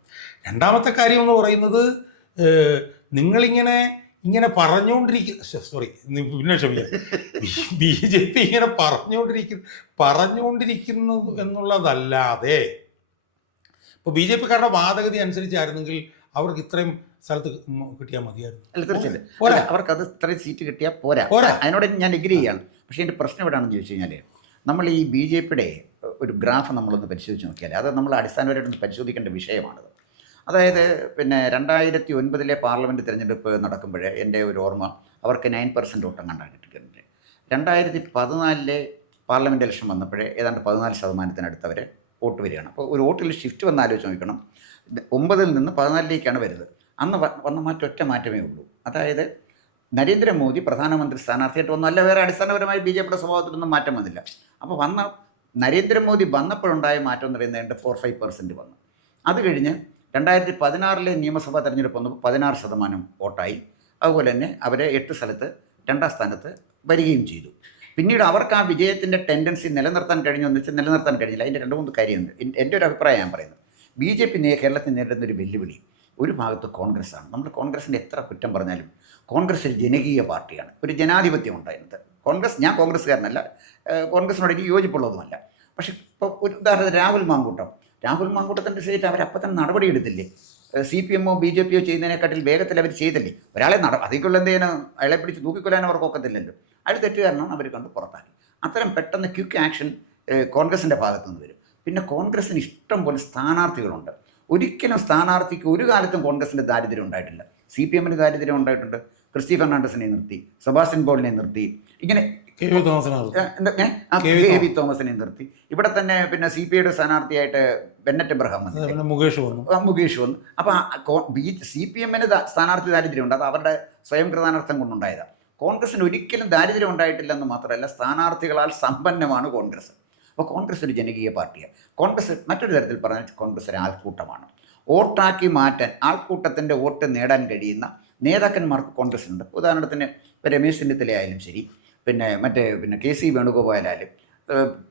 രണ്ടാമത്തെ കാര്യം എന്ന് പറയുന്നത്, നിങ്ങളിങ്ങനെ സോറി പിന്നെ ക്ഷമിക്കാം, BJP ഇങ്ങനെ പറഞ്ഞുകൊണ്ടിരിക്കുന്നു എന്നുള്ളതല്ലാതെ, ഇപ്പോൾ BJPക്കാരുടെ വാദഗതി അനുസരിച്ചായിരുന്നെങ്കിൽ അവർക്ക് ഇത്രയും സ്ഥലത്ത് കിട്ടിയാൽ മതിയായിരുന്നു. അല്ല, തീർച്ചയായിട്ടും അവർക്ക് അത് ഇത്രയും സീറ്റ് കിട്ടിയാൽ പോരാ. അതിനോട് ഞാൻ എഗ്രി ചെയ്യാണ്. പക്ഷേ എൻ്റെ പ്രശ്നം എവിടെയാണെന്ന് ചോദിച്ചു കഴിഞ്ഞാൽ, നമ്മൾ ഈ BJPയുടെ ഒരു ഗ്രാഫ് നമ്മളൊന്ന് പരിശോധിച്ച് നോക്കിയാൽ അത് നമ്മൾ അടിസ്ഥാനപരമായിട്ടൊന്ന് പരിശോധിക്കേണ്ട വിഷയമാണത്. അതായത് 2009 പാർലമെൻറ്റ് തിരഞ്ഞെടുപ്പ് നടക്കുമ്പോൾ എൻ്റെ ഒരു ഓർമ്മ അവർക്ക് 9% വോട്ടം കണ്ടാണ് കിട്ടിയിട്ടുണ്ട്. 2014 പാർലമെൻറ്റ് ഇലക്ഷൻ വന്നപ്പോഴേ ഏതാണ്ട് 14% അവർ വോട്ട് വരികയാണ്. അപ്പോൾ ഒരു വോട്ടിൽ ഷിഫ്റ്റ് വന്ന് ആലോചിച്ച് നോക്കണം. 9 നിന്ന് 14 വരുന്നത്. അന്ന് വന്ന ഒറ്റ മാറ്റമേ ഉള്ളൂ. അതായത് നരേന്ദ്രമോദി പ്രധാനമന്ത്രി സ്ഥാനാർത്ഥിയായിട്ട് വന്നു. അല്ല, വേറെ അടിസ്ഥാനപരമായി BJPയുടെ സ്വഭാവത്തിലൊന്നും മാറ്റം വന്നില്ല. അപ്പോൾ നരേന്ദ്രമോദി വന്നപ്പോഴുണ്ടായ മാറ്റം എന്ന് പറയുന്നത് 4-5% വന്നു. അത് കഴിഞ്ഞ് 2016 നിയമസഭാ തെരഞ്ഞെടുപ്പ് വന്നപ്പോൾ 16% വോട്ടായി. അതുപോലെ തന്നെ അവരെ 8 സ്ഥലത്ത് 2ാം സ്ഥാനത്ത് വരികയും ചെയ്തു. പിന്നീട് അവർക്ക് ആ വിജയത്തിൻ്റെ ടെൻഡൻസി നിലനിർത്താൻ കഴിഞ്ഞെന്ന് വെച്ചാൽ നിലനിർത്താൻ കഴിഞ്ഞില്ല. അതിൻ്റെ 2-3 കാര്യമുണ്ട്. എൻ്റെ ഒരു അഭിപ്രായം ഞാൻ പറയുന്നത്, BJP കേരളത്തിൽ നേരിടുന്ന ഒരു വെല്ലുവിളി ഒരു ഭാഗത്ത് കോൺഗ്രസ്സാണ്. നമ്മൾ കോൺഗ്രസിൻ്റെ എത്ര കുറ്റം പറഞ്ഞാലും കോൺഗ്രസ് ഒരു ജനകീയ പാർട്ടിയാണ്, ഒരു ജനാധിപത്യം ഉണ്ടായിരുന്നത്. ഞാൻ കോൺഗ്രസ്സുകാരനല്ല, കോൺഗ്രസിനോട് എനിക്ക് യോജിപ്പുള്ളതുമല്ല. പക്ഷേ ഇപ്പോൾ ഒരു ഉദാഹരണത്തിന് രാഹുൽ മാങ്കൂട്ടത്തിൻ്റെ സീറ്റ് അവരപ്പം തന്നെ നടപടി എടുത്തില്ലേ? CPM BJP ചെയ്യുന്നതിനെക്കാട്ടിൽ വേഗത്തിൽ അവർ ചെയ്തില്ലേ? ഒരാളെ അതിക്കുള്ള എന്തെങ്കിലും അയാളെ പിടിച്ച് തൂക്കിക്കൊല്ലാൻ അവർക്ക് ഒക്കത്തില്ലല്ലോ. അയാൾ തെറ്റുകാരനാണ്, അവർ കണ്ട് പുറത്താക്കി. അത്തരം പെട്ടെന്ന് ക്വിക്ക് ആക്ഷൻ കോൺഗ്രസിൻ്റെ ഭാഗത്തു നിന്ന് വരും. പിന്നെ കോൺഗ്രസ്സിന് ഇഷ്ടം പോലെ സ്ഥാനാർത്ഥികളുണ്ട്. ഒരിക്കലും സ്ഥാനാർത്ഥിക്ക് ഒരു കാലത്തും കോൺഗ്രസിൻ്റെ ദാരിദ്ര്യം ഉണ്ടായിട്ടില്ല. CPMന് ദാരിദ്ര്യം ഉണ്ടായിട്ടുണ്ട്. ക്രിസ്റ്റി ഫെർണാണ്ടസിനെ നിർത്തി, സെബാസ്റ്റ്യൻ പോളിനെ നിർത്തി, ഇങ്ങനെ KV തോമസിനെ നിർത്തി. ഇവിടെ തന്നെ പിന്നെ CPIയുടെ സ്ഥാനാർത്ഥിയായിട്ട് ബെന്നറ്റ് എബ്രഹാം വന്നു, മുകേഷ് വന്നു. അപ്പോൾ CPMന് സ്ഥാനാർത്ഥി ദാരിദ്ര്യമുണ്ട്. അത് അവരുടെ സ്വയം കൃതാനർത്ഥം കൊണ്ടുണ്ടായതാണ്. കോൺഗ്രസിന് ഒരിക്കലും ദാരിദ്ര്യം ഉണ്ടായിട്ടില്ലെന്ന് മാത്രമല്ല, സ്ഥാനാർത്ഥികളാൽ സമ്പന്നമാണ് കോൺഗ്രസ്. അപ്പോൾ കോൺഗ്രസ് ഒരു ജനകീയ പാർട്ടിയാണ്. കോൺഗ്രസ് മറ്റൊരു തരത്തിൽ പറഞ്ഞാൽ കോൺഗ്രസ് ഒരു ആൾക്കൂട്ടമാണ്. വോട്ടാക്കി മാറ്റാൻ, ആൾക്കൂട്ടത്തിൻ്റെ വോട്ട് നേടാൻ കഴിയുന്ന നേതാക്കന്മാർക്ക് കോൺഗ്രസ്സുണ്ട്. ഉദാഹരണത്തിന് രമേശ് ചെന്നിത്തലയായാലും ശരി, പിന്നെ KC വേണുഗോപാലായാലും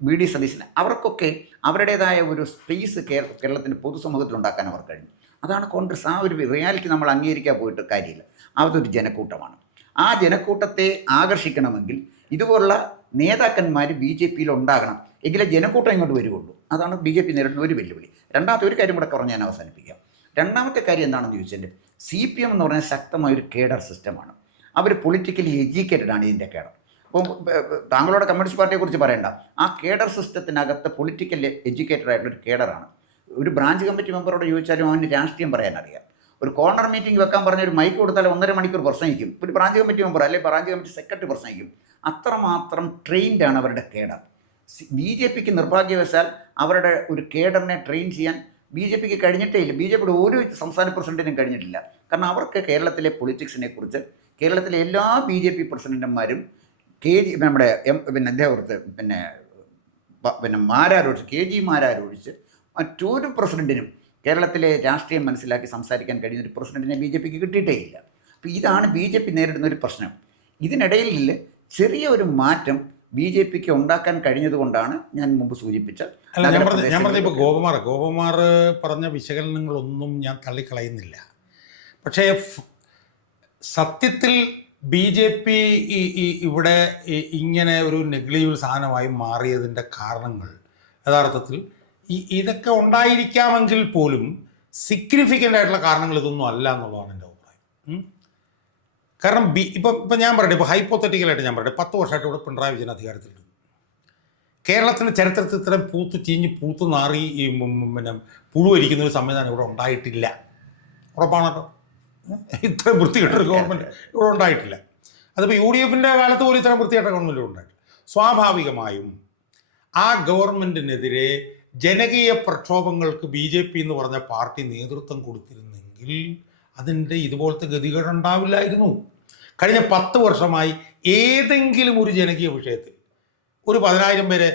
VD സതീശൻ, അവർക്കൊക്കെ അവരുടേതായ ഒരു സ്പേസ് കേരളത്തിൻ്റെ പൊതുസമൂഹത്തിൽ ഉണ്ടാക്കാൻ അവർ കഴിഞ്ഞു. അതാണ് കോൺഗ്രസ്. ആ ഒരു റിയാലിറ്റി നമ്മൾ അംഗീകരിക്കാൻ പോയിട്ട് കാര്യമില്ല. അതൊരു ജനക്കൂട്ടമാണ്. ആ ജനക്കൂട്ടത്തെ ആകർഷിക്കണമെങ്കിൽ ഇതുപോലുള്ള നേതാക്കന്മാർ BJPയിൽ ഉണ്ടാകണം, എങ്കിലേ ജനക്കൂട്ടം ഇങ്ങോട്ട് വരുള്ളൂ. അതാണ് BJP നേരിടുന്ന ഒരു വെല്ലുവിളി. രണ്ടാമത്തെ ഒരു കാര്യം കൂടെ പറഞ്ഞ് ഞാൻ അവസാനിപ്പിക്കാം. രണ്ടാമത്തെ കാര്യം എന്താണെന്ന് ചോദിച്ചാൽ, CPM എന്ന് പറഞ്ഞാൽ ശക്തമായൊരു കേഡർ സിസ്റ്റമാണ്. അവർ പൊളിറ്റിക്കലി എഡ്യൂക്കേറ്റഡ് ആണ് ഇതിൻ്റെ കേഡർ. അപ്പോൾ താങ്കളോട് കമ്മ്യൂണിസ്റ്റ് പാർട്ടിയെക്കുറിച്ച് പറയേണ്ട, ആ കേഡർ സിസ്റ്റത്തിനകത്ത് പൊളിറ്റിക്കലി എഡ്യൂക്കേറ്റഡ് ആയിട്ടുള്ളൊരു കേഡറാണ്. ഒരു ബ്രാഞ്ച് കമ്മിറ്റി മെമ്പറോട് ചോദിച്ചാലും അവന് രാഷ്ട്രീയം പറയാനറിയാം. ഒരു കോർണർ മീറ്റിംഗ് വെക്കാൻ പറഞ്ഞ ഒരു മൈക്ക് കൊടുത്താൽ 1.5 മണിക്കൂർ പ്രസംഗിക്കും. ഒരു ബ്രാഞ്ച് കമ്മിറ്റി മെമ്പർ അല്ലെങ്കിൽ ബ്രാഞ്ച് കമ്മിറ്റി സെക്രട്ടറി പ്രസംഗിക്കും. അത്രമാത്രം ട്രെയിൻഡാണ് അവരുടെ കേഡർ. BJPക്ക് നിർഭാഗ്യവശാൽ അവരുടെ ഒരു കേഡറിനെ ട്രെയിൻ ചെയ്യാൻ BJPക്ക് കഴിഞ്ഞിട്ടേ ഇല്ല. BJPയുടെ ഒരു സംസ്ഥാന പ്രസിഡന്റിനും കഴിഞ്ഞിട്ടില്ല. കാരണം അവർക്ക് കേരളത്തിലെ പൊളിറ്റിക്സിനെ കുറിച്ച് കേരളത്തിലെ എല്ലാ BJP പ്രസിഡന്റുമാരും നമ്മുടെ KG മാരാരൊഴിച്ച് മറ്റൊരു പ്രസിഡന്റിനും കേരളത്തിലെ രാഷ്ട്രീയം മനസ്സിലാക്കി സംസാരിക്കാൻ കഴിയുന്ന ഒരു പ്രസിഡന്റിനെ BJPക്ക് കിട്ടിയിട്ടേ ഇല്ല. അപ്പോൾ ഇതാണ് BJP നേരിടുന്ന ഒരു പ്രശ്നം. ഇതിനിടയിൽ ചെറിയ ഒരു മാറ്റം BJPക്ക് ഉണ്ടാക്കാൻ കഴിഞ്ഞതുകൊണ്ടാണ് ഞാൻ മുമ്പ് സൂചിപ്പിച്ച. ഞാൻ പറഞ്ഞ ഇപ്പോൾ ഗോപകുമാർ പറഞ്ഞ വിശകലനങ്ങളൊന്നും ഞാൻ തള്ളിക്കളയുന്നില്ല. പക്ഷേ സത്യത്തിൽ BJP ഇവിടെ ഇങ്ങനെ ഒരു നെഗ്ലിജിബിൾ സാധനമായി മാറിയതിൻ്റെ കാരണങ്ങൾ യഥാർത്ഥത്തിൽ ഇതൊക്കെ ഉണ്ടായിരിക്കാമെങ്കിൽ പോലും സിഗ്നിഫിക്കൻ്റ് ആയിട്ടുള്ള കാരണങ്ങൾ ഇതൊന്നും അല്ല എന്നുള്ളതാണ് എൻ്റെ അഭിപ്രായം. കാരണം ഇപ്പം ഞാൻ പറയട്ടെ, ഇപ്പോൾ ഹൈപ്പോത്തറ്റിക്കലായിട്ട് ഞാൻ പറയട്ടെ, 10 വർഷമായിട്ട് ഇവിടെ പിണറായി വിജയൻ അധികാരത്തിലുണ്ട്. കേരളത്തിൻ്റെ ചരിത്രത്തിൽ ഇത്രയും പൂത്ത് നാറി പുഴുവരിക്കുന്ന ഒരു സംവിധാനം ഇവിടെ ഉണ്ടായിട്ടില്ല. ഉറപ്പാണല്ലോ, ഇത്രയും വൃത്തികെട്ടൊരു ഗവൺമെൻറ് ഇവിടെ ഉണ്ടായിട്ടില്ല. അതിപ്പോൾ UDFൻ്റെ കാലത്ത് പോലും ഇത്രയും വൃത്തികെട്ട ഗവൺമെൻറ് ഉണ്ടായിട്ടില്ല. സ്വാഭാവികമായും ആ ഗവൺമെൻറ്റിനെതിരെ ജനകീയ പ്രക്ഷോഭങ്ങൾക്ക് BJP എന്ന് പറഞ്ഞ പാർട്ടി നേതൃത്വം കൊടുത്തിരുന്നെങ്കിൽ അതിൻ്റെ ഇതുപോലത്തെ ഗതികേടുണ്ടാവില്ലായിരുന്നു. കഴിഞ്ഞ 10 വർഷമായി ഏതെങ്കിലും ഒരു ജനകീയ വിഷയത്തിൽ ഒരു 10,000 പേരെ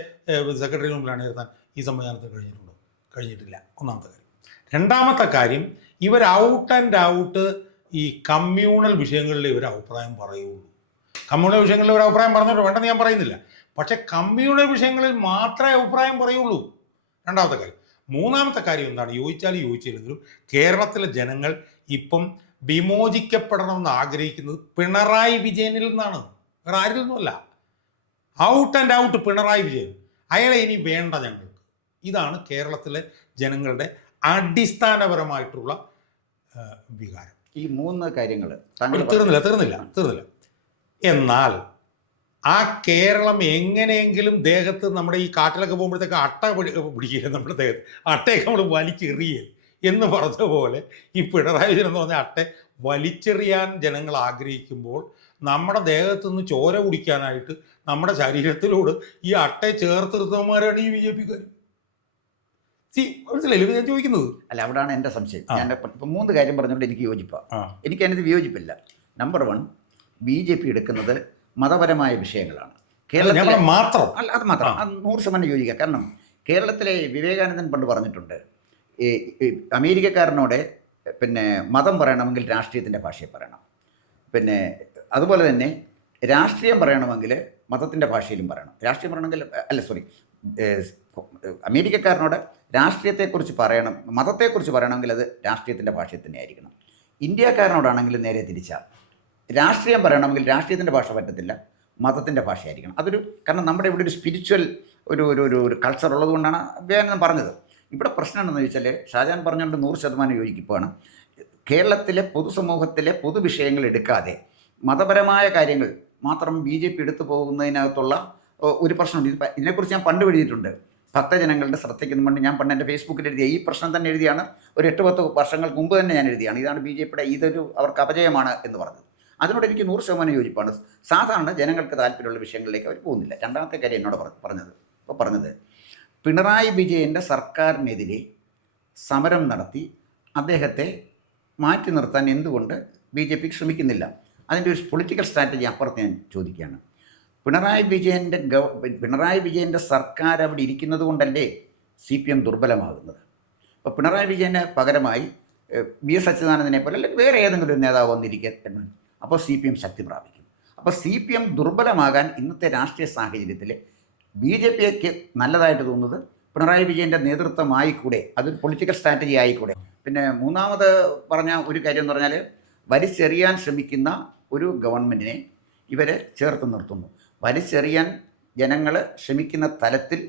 സെക്രട്ടറി മുമ്പിലാണ് എത്താൻ ഈ സംവിധാനത്തിന് കഴിഞ്ഞിട്ടില്ല. ഒന്നാമത്തെ കാര്യം. രണ്ടാമത്തെ കാര്യം, ഇവർ ഔട്ട് ആൻഡ് ഔട്ട് ഈ കമ്മ്യൂണൽ വിഷയങ്ങളിൽ ഇവർ അഭിപ്രായം പറയുള്ളൂ. കമ്മ്യൂണൽ വിഷയങ്ങളിൽ ഇവർ അഭിപ്രായം പറഞ്ഞിട്ട് വേണ്ടെന്ന് ഞാൻ പറയുന്നില്ല. പക്ഷെ കമ്മിയുടെ വിഷയങ്ങളിൽ മാത്രമേ അഭിപ്രായം പറയുള്ളൂ. രണ്ടാമത്തെ കാര്യം. മൂന്നാമത്തെ കാര്യം എന്താണ്, യോജിച്ചാലും യോജിച്ചില്ലെങ്കിലും കേരളത്തിലെ ജനങ്ങൾ ഇപ്പം വിമോചിക്കപ്പെടണമെന്ന് ആഗ്രഹിക്കുന്നത് പിണറായി വിജയനിൽ നിന്നാണ്, വേറെ ആരിൽ നിന്നുമല്ല. Out and out Pinarayi Vijayan, അയാളെ ഇനി വേണ്ട ഞങ്ങൾക്ക്. ഇതാണ് കേരളത്തിലെ ജനങ്ങളുടെ അടിസ്ഥാനപരമായിട്ടുള്ള വികാരം. ഈ 3 കാര്യങ്ങൾ തീർന്നില്ല. എന്നാൽ ആ കേരളം എങ്ങനെയെങ്കിലും ദേഹത്ത് നമ്മുടെ ഈ കാട്ടിലൊക്കെ പോകുമ്പോഴത്തേക്ക് അട്ട പിടിക്കില്ല, നമ്മുടെ ദേഹത്ത് അട്ടയൊക്കെ നമ്മൾ വലിച്ചെറിയൽ എന്ന് പറഞ്ഞ പോലെ ഈ പിണറായി വിജയൻ എന്ന് പറഞ്ഞ അട്ട വലിച്ചെറിയാൻ ജനങ്ങൾ ആഗ്രഹിക്കുമ്പോൾ നമ്മുടെ ദേഹത്തു നിന്ന് ചോര കുടിക്കാനായിട്ട് നമ്മുടെ ശരീരത്തിലോട് ഈ അട്ടയെ ചേർത്തിരുത്തവന്മാരാണ് ഈ BJP-ക്കാർ. മനസ്സിലായില്ലേ ഞാൻ ചോദിക്കുന്നത്? അല്ല, അവിടാണ് എൻ്റെ സംശയം. ഞാൻ ഇപ്പം 3 കാര്യം പറഞ്ഞുകൊണ്ട് എനിക്ക് യോജിപ്പാണ്. എനിക്ക് അതിനകത്ത് വിയോജിപ്പില്ല. നമ്പർ 1, BJP എടുക്കുന്നത് മതപരമായ വിഷയങ്ങളാണ്. കേരളത്തിലെ മാത്രം അല്ല, അത് മാത്രം 100% യോജിക്കുക. കാരണം കേരളത്തിലെ വിവേകാനന്ദൻ പണ്ട് പറഞ്ഞിട്ടുണ്ട്, ഈ അമേരിക്കക്കാരനോട് പിന്നെ മതം പറയണമെങ്കിൽ രാഷ്ട്രീയത്തിൻ്റെ ഭാഷയിൽ പറയണം, പിന്നെ അതുപോലെ തന്നെ രാഷ്ട്രീയം പറയണമെങ്കിൽ മതത്തിൻ്റെ ഭാഷയിലും പറയണം. രാഷ്ട്രീയം പറയണമെങ്കിൽ അമേരിക്കക്കാരനോട് രാഷ്ട്രീയത്തെക്കുറിച്ച് പറയണം, മതത്തെക്കുറിച്ച് പറയണമെങ്കിൽ അത് രാഷ്ട്രീയത്തിൻ്റെ ഭാഷയിൽ തന്നെ ആയിരിക്കണം. ഇന്ത്യക്കാരനോടാണെങ്കിൽ നേരെ തിരിച്ചാൽ രാഷ്ട്രീയം പറയണമെങ്കിൽ രാഷ്ട്രീയത്തിൻ്റെ ഭാഷ പറ്റത്തില്ല, മതത്തിൻ്റെ ഭാഷയായിരിക്കണം. കാരണം നമ്മുടെ ഇവിടെ ഒരു സ്പിരിച്വൽ ഒരു കൾച്ചർ ഉള്ളതുകൊണ്ടാണ് വിവേകാനന്ദൻ പറഞ്ഞത്. ഇവിടെ പ്രശ്നം എന്താണെന്ന് ചോദിച്ചാൽ, ഷാജാൻ പറഞ്ഞുകൊണ്ട് 100% യോജിപ്പാണ്. കേരളത്തിലെ പൊതുസമൂഹത്തിലെ പൊതുവിഷയങ്ങൾ എടുക്കാതെ മതപരമായ കാര്യങ്ങൾ മാത്രം BJP എടുത്തു പോകുന്നതിനകത്തുള്ള ഒരു പ്രശ്നമുണ്ട്. ഇതിനെക്കുറിച്ച് ഞാൻ പണ്ട് എഴുതിയിട്ടുണ്ട്. ഭക്തജനങ്ങളുടെ ശ്രദ്ധയ്ക്ക് പണ്ട് ഞാൻ എൻ്റെ ഫേസ്ബുക്കിൽ എഴുതിയ ഈ പ്രശ്നം തന്നെ എഴുതിയാണ്. ഒരു 8-10 വർഷങ്ങൾക്ക് മുമ്പ് തന്നെ ഞാൻ എഴുതിയാണ്. ഇതാണ് BJP-യുടെ അവർക്ക് അപജയമാണ് എന്ന് പറഞ്ഞത്. അതിനോട് എനിക്ക് 100% യോജിപ്പാണ്. സാധാരണ ജനങ്ങൾക്ക് താല്പര്യമുള്ള വിഷയങ്ങളിലേക്ക് അവർ പോകുന്നില്ല. രണ്ടാമത്തെ കാര്യം എന്നോട് പറഞ്ഞത് പിണറായി വിജയൻ്റെ സർക്കാരിനെതിരെ സമരം നടത്തി അദ്ദേഹത്തെ മാറ്റി നിർത്താൻ എന്തുകൊണ്ട് BJP ശ്രമിക്കുന്നില്ല? അതിൻ്റെ ഒരു പൊളിറ്റിക്കൽ സ്ട്രാറ്റജി അപ്പുറത്ത് ഞാൻ ചോദിക്കുകയാണ്. പിണറായി വിജയൻ്റെ സർക്കാർ അവിടെ ഇരിക്കുന്നത് കൊണ്ടല്ലേ CPM ദുർബലമാകുന്നത്? അപ്പോൾ പിണറായി വിജയന് പകരമായി VS അച്യുതാനന്ദനെ പോലെ അല്ലെങ്കിൽ വേറെ ഏതെങ്കിലും ഒരു നേതാവ് വന്നിരിക്കുന്നു, അപ്പോൾ CPM ശക്തി പ്രാപിക്കും. അപ്പോൾ CPM ദുർബലമാകാൻ ഇന്നത്തെ രാഷ്ട്രീയ സാഹചര്യത്തിൽ BJP-ക്ക് നല്ലതായിട്ട് തോന്നുന്നത് പിണറായി വിജയൻ്റെ നേതൃത്വമായിക്കൂടെ, അതൊരു പൊളിറ്റിക്കൽ സ്ട്രാറ്റജി ആയിക്കൂടെ. പിന്നെ മൂന്നാമത് പറഞ്ഞ ഒരു കാര്യം എന്ന് പറഞ്ഞാൽ, വലിച്ചെറിയാൻ ശ്രമിക്കുന്ന ഒരു ഗവൺമെൻറ്റിനെ ഇവരെ ചേർത്ത് നിർത്തുന്നു. വലിച്ചെറിയാൻ ജനങ്ങൾ ശ്രമിക്കുന്ന തലത്തിൽ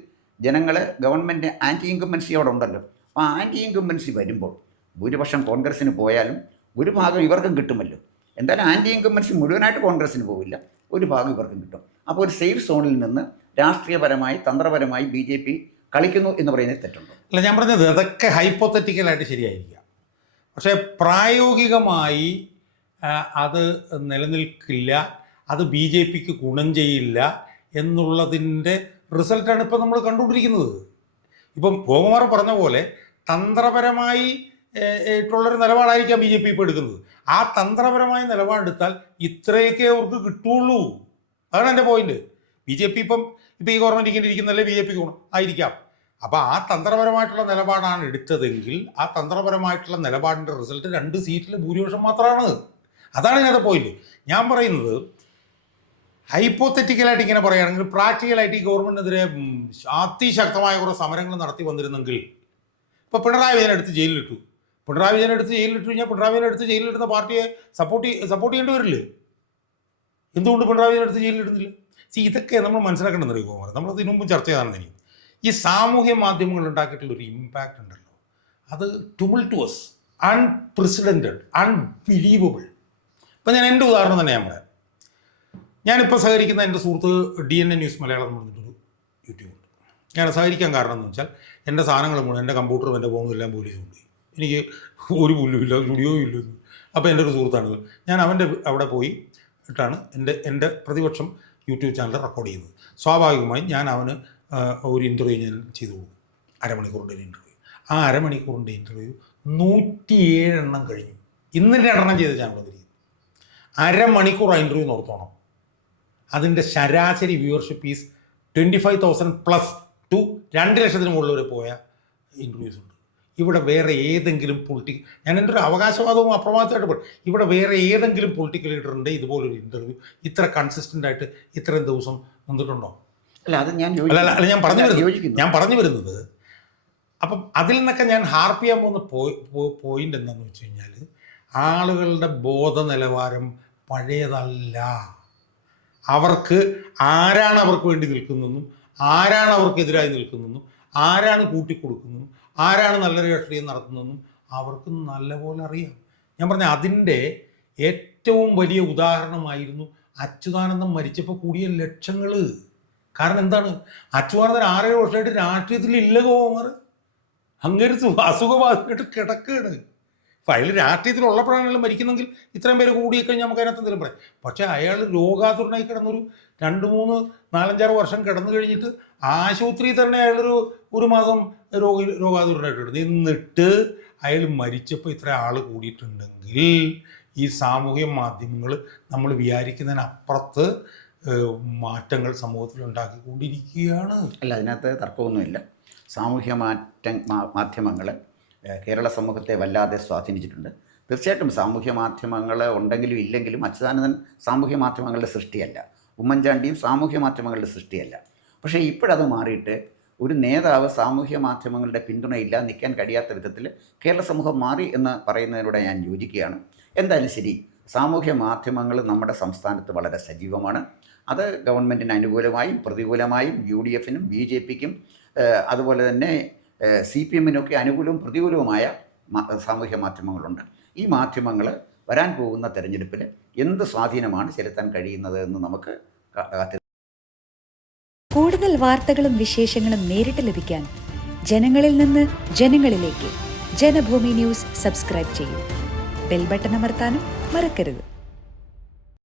ഗവൺമെൻറ് ആൻറ്റി ഇൻകംബൻസി അവിടെ ഉണ്ടല്ലോ. അപ്പോൾ ആൻറ്റി ഇൻകംബൻസി വരുമ്പോൾ ഭൂരിപക്ഷം കോൺഗ്രസ്സിന് പോയാലും ഒരു ഭാഗം ഇവർക്കും കിട്ടുമല്ലോ. എന്തായാലും ആൻറ്റി ഇൻകംബൻസി മുഴുവനായിട്ട് കോൺഗ്രസ്സിന് പോവില്ല, ഒരു ഭാഗം ഇവർക്കും കിട്ടും. അപ്പോൾ ഒരു സേഫ് സോണിൽ നിന്ന് രാഷ്ട്രീയപരമായി തന്ത്രപരമായി BJP കളിക്കുന്നു എന്ന് പറയുന്നത് തെറ്റുണ്ടോ? അല്ല, ഞാൻ പറഞ്ഞത് അതൊക്കെ ഹൈപ്പോത്തറ്റിക്കലായിട്ട് ശരിയായിരിക്കാം. പക്ഷേ പ്രായോഗികമായി അത് നിലനിൽക്കില്ല, അത് BJP-ക്ക് ഗുണം ചെയ്യില്ല എന്നുള്ളതിൻ്റെ റിസൾട്ടാണ് ഇപ്പം നമ്മൾ കണ്ടുകൊണ്ടിരിക്കുന്നത്. ഇപ്പം ഗോകുമാർ പറഞ്ഞ പോലെ തന്ത്രപരമായി ായിട്ടുള്ളൊരു നിലപാടായിരിക്കാം BJP ഇപ്പോൾ എടുക്കുന്നത്. ആ തന്ത്രപരമായ നിലപാടെടുത്താൽ ഇത്രയൊക്കെ അവർക്ക് കിട്ടുള്ളൂ. അതാണ് എൻ്റെ പോയിന്റ്. BJP ഇപ്പം ഈ ഗവൺമെൻറ് ഇങ്ങനെ ഇരിക്കുന്നതല്ലേ BJP-ക്ക് ഗുണം ആയിരിക്കാം. അപ്പോൾ ആ തന്ത്രപരമായിട്ടുള്ള നിലപാടാണ് എടുത്തതെങ്കിൽ ആ തന്ത്രപരമായിട്ടുള്ള നിലപാടിൻ്റെ റിസൾട്ട് 2 സീറ്റിൽ ഭൂരിപക്ഷം മാത്രമാണ്. അതാണ് ഇതിനകത്തെ പോയിന്റ്. ഞാൻ പറയുന്നത് ഹൈപ്പോത്തറ്റിക്കലായിട്ട് ഇങ്ങനെ പറയുകയാണെങ്കിൽ പ്രാക്ടിക്കലായിട്ട് ഈ ഗവൺമെൻറ്റിനെതിരെ അതിശക്തമായ കുറേ സമരങ്ങൾ നടത്തി വന്നിരുന്നെങ്കിൽ, ഇപ്പോൾ പിണറായി വിജയനെ എടുത്ത് ജയിലിലിട്ടു കഴിഞ്ഞാൽ പിണറായി വിജയനെ എടുത്ത് ജയിലിലിടുന്ന പാർട്ടിയെ സപ്പോർട്ട് ചെയ്യേണ്ടി വരില്ലേ? എന്തുകൊണ്ട് പിണറായി വിജയനെ എടുത്ത് ജയിലിലിടുന്നില്ല? ഇതൊക്കെ നമ്മൾ മനസ്സിലാക്കേണ്ടതെന്ന് അറിയുമോ? നമ്മൾ ഇതിനു മുമ്പ് ചർച്ച ചെയ്താണെന്ന് എനിക്ക് ഈ സാമൂഹ്യ മാധ്യമങ്ങൾ ഉണ്ടാക്കിയിട്ടുള്ളൊരു ഇമ്പാക്റ്റ് ഉണ്ടല്ലോ, അത് ടുമുൾട്ടുവസ്, അൺപ്രസിഡൻറ്റഡ്, അൺബിലീവബിൾ. ഇപ്പം ഞാൻ എൻ്റെ ഉദാഹരണം തന്നെ ഞാൻ പറയാം. ഞാനിപ്പോൾ സഹകരിക്കുന്ന എൻ്റെ സുഹൃത്ത് DNA ന്യൂസ് മലയാളം എന്ന് പറഞ്ഞിട്ടൊരു യൂട്യൂബ് ഉണ്ട്. ഞാൻ സഹകരിക്കാൻ കാരണം എന്ന് വെച്ചാൽ എൻ്റെ സാധനങ്ങൾ മുഴുവൻ, എൻ്റെ കമ്പ്യൂട്ടറും എൻ്റെ ഫോണും എല്ലാം പോലീസ് കൊണ്ടുപോയി. എനിക്ക് ഒരു പുല്ലുമില്ല, സ്റ്റുഡിയോയും ഇല്ല. അപ്പോൾ എൻ്റെ ഒരു സുഹൃത്താണിത്. ഞാൻ അവൻ്റെ അവിടെ പോയി ഇട്ടാണ് എൻ്റെ പ്രതിപക്ഷം യൂട്യൂബ് ചാനൽ റെക്കോർഡ് ചെയ്യുന്നത്. സ്വാഭാവികമായും ഞാൻ അവന് ഒരു ഇൻ്റർവ്യൂ ഞാൻ ചെയ്തു കൊടുക്കും, അരമണിക്കൂറിൻ്റെ ഒരു ഇൻ്റർവ്യൂ. ആ അരമണിക്കൂറിൻ്റെ ഇൻ്റർവ്യൂ 107 എണ്ണം കഴിഞ്ഞു. ഇന്നിൻ്റെ എണ്ണം ചെയ്ത ചാനൽ വന്നിരിക്കുന്നു. അരമണിക്കൂർ ആ ഇൻ്റർവ്യൂ നോർത്തോണം. അതിൻ്റെ ശരാശരി വ്യൂവർഷിപ്പ് ഈസ് 25,000+ ടു 2 ലക്ഷത്തിന് മുകളിൽ വരെ പോയ ഇൻ്റർവ്യൂസ് ഉണ്ട്. ഇവിടെ വേറെ ഏതെങ്കിലും ഞാൻ എൻ്റെ ഒരു അവകാശവാദവും അപ്രമാദമായിട്ട് പറയും, ഇവിടെ വേറെ ഏതെങ്കിലും പൊളിറ്റിക്കൽ ലീഡറിൻ്റെ ഇതുപോലൊരു ഇൻ്റർവ്യൂ ഇത്ര കൺസിസ്റ്റൻ്റ് ആയിട്ട് ഇത്രയും ദിവസം നിന്നിട്ടുണ്ടോ? അല്ല അത് ഞാൻ അല്ല ഞാൻ പറഞ്ഞു വരുന്നത് യോജിക്കുന്നു. അപ്പം അതിൽ നിന്നൊക്കെ ഞാൻ ഹാർപ്പ് ചെയ്യാൻ പോകുന്ന പോയിന്റ് എന്താണെന്ന് വെച്ച് കഴിഞ്ഞാൽ, ആളുകളുടെ ബോധ നിലവാരം പഴയതല്ല. അവർക്ക് ആരാണ് അവർക്ക് വേണ്ടി നിൽക്കുന്നതെന്നും ആരാണ് അവർക്കെതിരായി നിൽക്കുന്നതെന്നും ആരാണ് കൂട്ടിക്കൊടുക്കുന്നതെന്നും ആരാണ് നല്ലൊരു രാഷ്ട്രീയം നടത്തുന്നതെന്നും അവർക്ക് നല്ലപോലെ അറിയാം. ഞാൻ പറഞ്ഞ അതിൻ്റെ ഏറ്റവും വലിയ ഉദാഹരണമായിരുന്നു അച്യുതാനന്ദൻ മരിച്ചപ്പോൾ കൂടിയ ലക്ഷങ്ങൾ. കാരണം എന്താണ്, അച്യുതാനന്ദൻ 6-7 വർഷമായിട്ട് രാഷ്ട്രീയത്തിലില്ല ഗോകുമാർ. അങ്ങനെ അസുഖബാധിതമായിട്ട് കിടക്കുകയാണ്. അപ്പം അയാൾ രാഷ്ട്രീയത്തിലുള്ളപ്പോഴാണെങ്കിലും മരിക്കുന്നെങ്കിൽ ഇത്രയും പേര് കൂടിക്കഴിഞ്ഞാൽ നമുക്ക് അതിനകത്ത് എന്തെങ്കിലും പറയാം. പക്ഷേ അയാൾ രോഗാതുരനായി കിടന്നൊരു 2-3-4-5-6 വർഷം കിടന്നു കഴിഞ്ഞിട്ട് ആശുപത്രിയിൽ തന്നെ ഒരു മാസം രോഗാതുരനായിട്ട് കിടന്നു. എന്നിട്ട് അയാൾ മരിച്ചപ്പോൾ ഇത്ര ആൾ കൂടിയിട്ടുണ്ടെങ്കിൽ ഈ സാമൂഹ്യ മാധ്യമങ്ങൾ നമ്മൾ വിചാരിക്കുന്നതിനപ്പുറത്ത് മാറ്റങ്ങൾ സമൂഹത്തിൽ ഉണ്ടാക്കിക്കൊണ്ടിരിക്കുകയാണ്. അല്ല, അതിനകത്ത് തർക്കമൊന്നുമില്ല. സാമൂഹ്യ മാധ്യമങ്ങൾ കേരള സമൂഹത്തെ വല്ലാതെ സ്വാധീനിച്ചിട്ടുണ്ട്. തീർച്ചയായിട്ടും സാമൂഹ്യ മാധ്യമങ്ങൾ ഉണ്ടെങ്കിലും ഇല്ലെങ്കിലും അച്യുതാനന്ദൻ സാമൂഹ്യ മാധ്യമങ്ങളുടെ സൃഷ്ടിയല്ല, ഉമ്മൻചാണ്ടിയും സാമൂഹ്യ മാധ്യമങ്ങളുടെ സൃഷ്ടിയല്ല. പക്ഷേ ഇപ്പോഴത് മാറിയിട്ട് ഒരു നേതാവ് സാമൂഹ്യ മാധ്യമങ്ങളുടെ പിന്തുണയില്ലാതെ നിൽക്കാൻ കഴിയാത്ത വിധത്തിൽ കേരള സമൂഹം മാറി എന്ന് പറയുന്നതിലൂടെ ഞാൻ യോജിക്കുകയാണ്. എന്തായാലും ശരി, സാമൂഹ്യ മാധ്യമങ്ങൾ നമ്മുടെ സംസ്ഥാനത്ത് വളരെ സജീവമാണ്. അത് ഗവൺമെൻറ്റിന് അനുകൂലമായും പ്രതികൂലമായും UDFനും BJPക്കും അതുപോലെ തന്നെ CPMനൊക്കെ അനുകൂലവും പ്രതികൂലവുമായ സാമൂഹ്യ മാധ്യമങ്ങളുണ്ട്. ഈ മാധ്യമങ്ങൾ വരാൻ പോകുന്ന തെരഞ്ഞെടുപ്പിൽ എന്ത് സ്വാധീനമാണ് ചെലുത്താൻ കഴിയുന്നത് എന്ന് നമുക്ക് കൂടുതൽ വാർത്തകളും വിശേഷങ്ങളും നേരിട്ട് ലഭിക്കാൻ ജനങ്ങളിൽ നിന്ന് ജനങ്ങളിലേക്ക് ജനഭൂമി ന്യൂസ് സബ്സ്ക്രൈബ് ചെയ്യൂ. ബെൽ ബട്ടൺ അമർത്താനും മറക്കരുത്.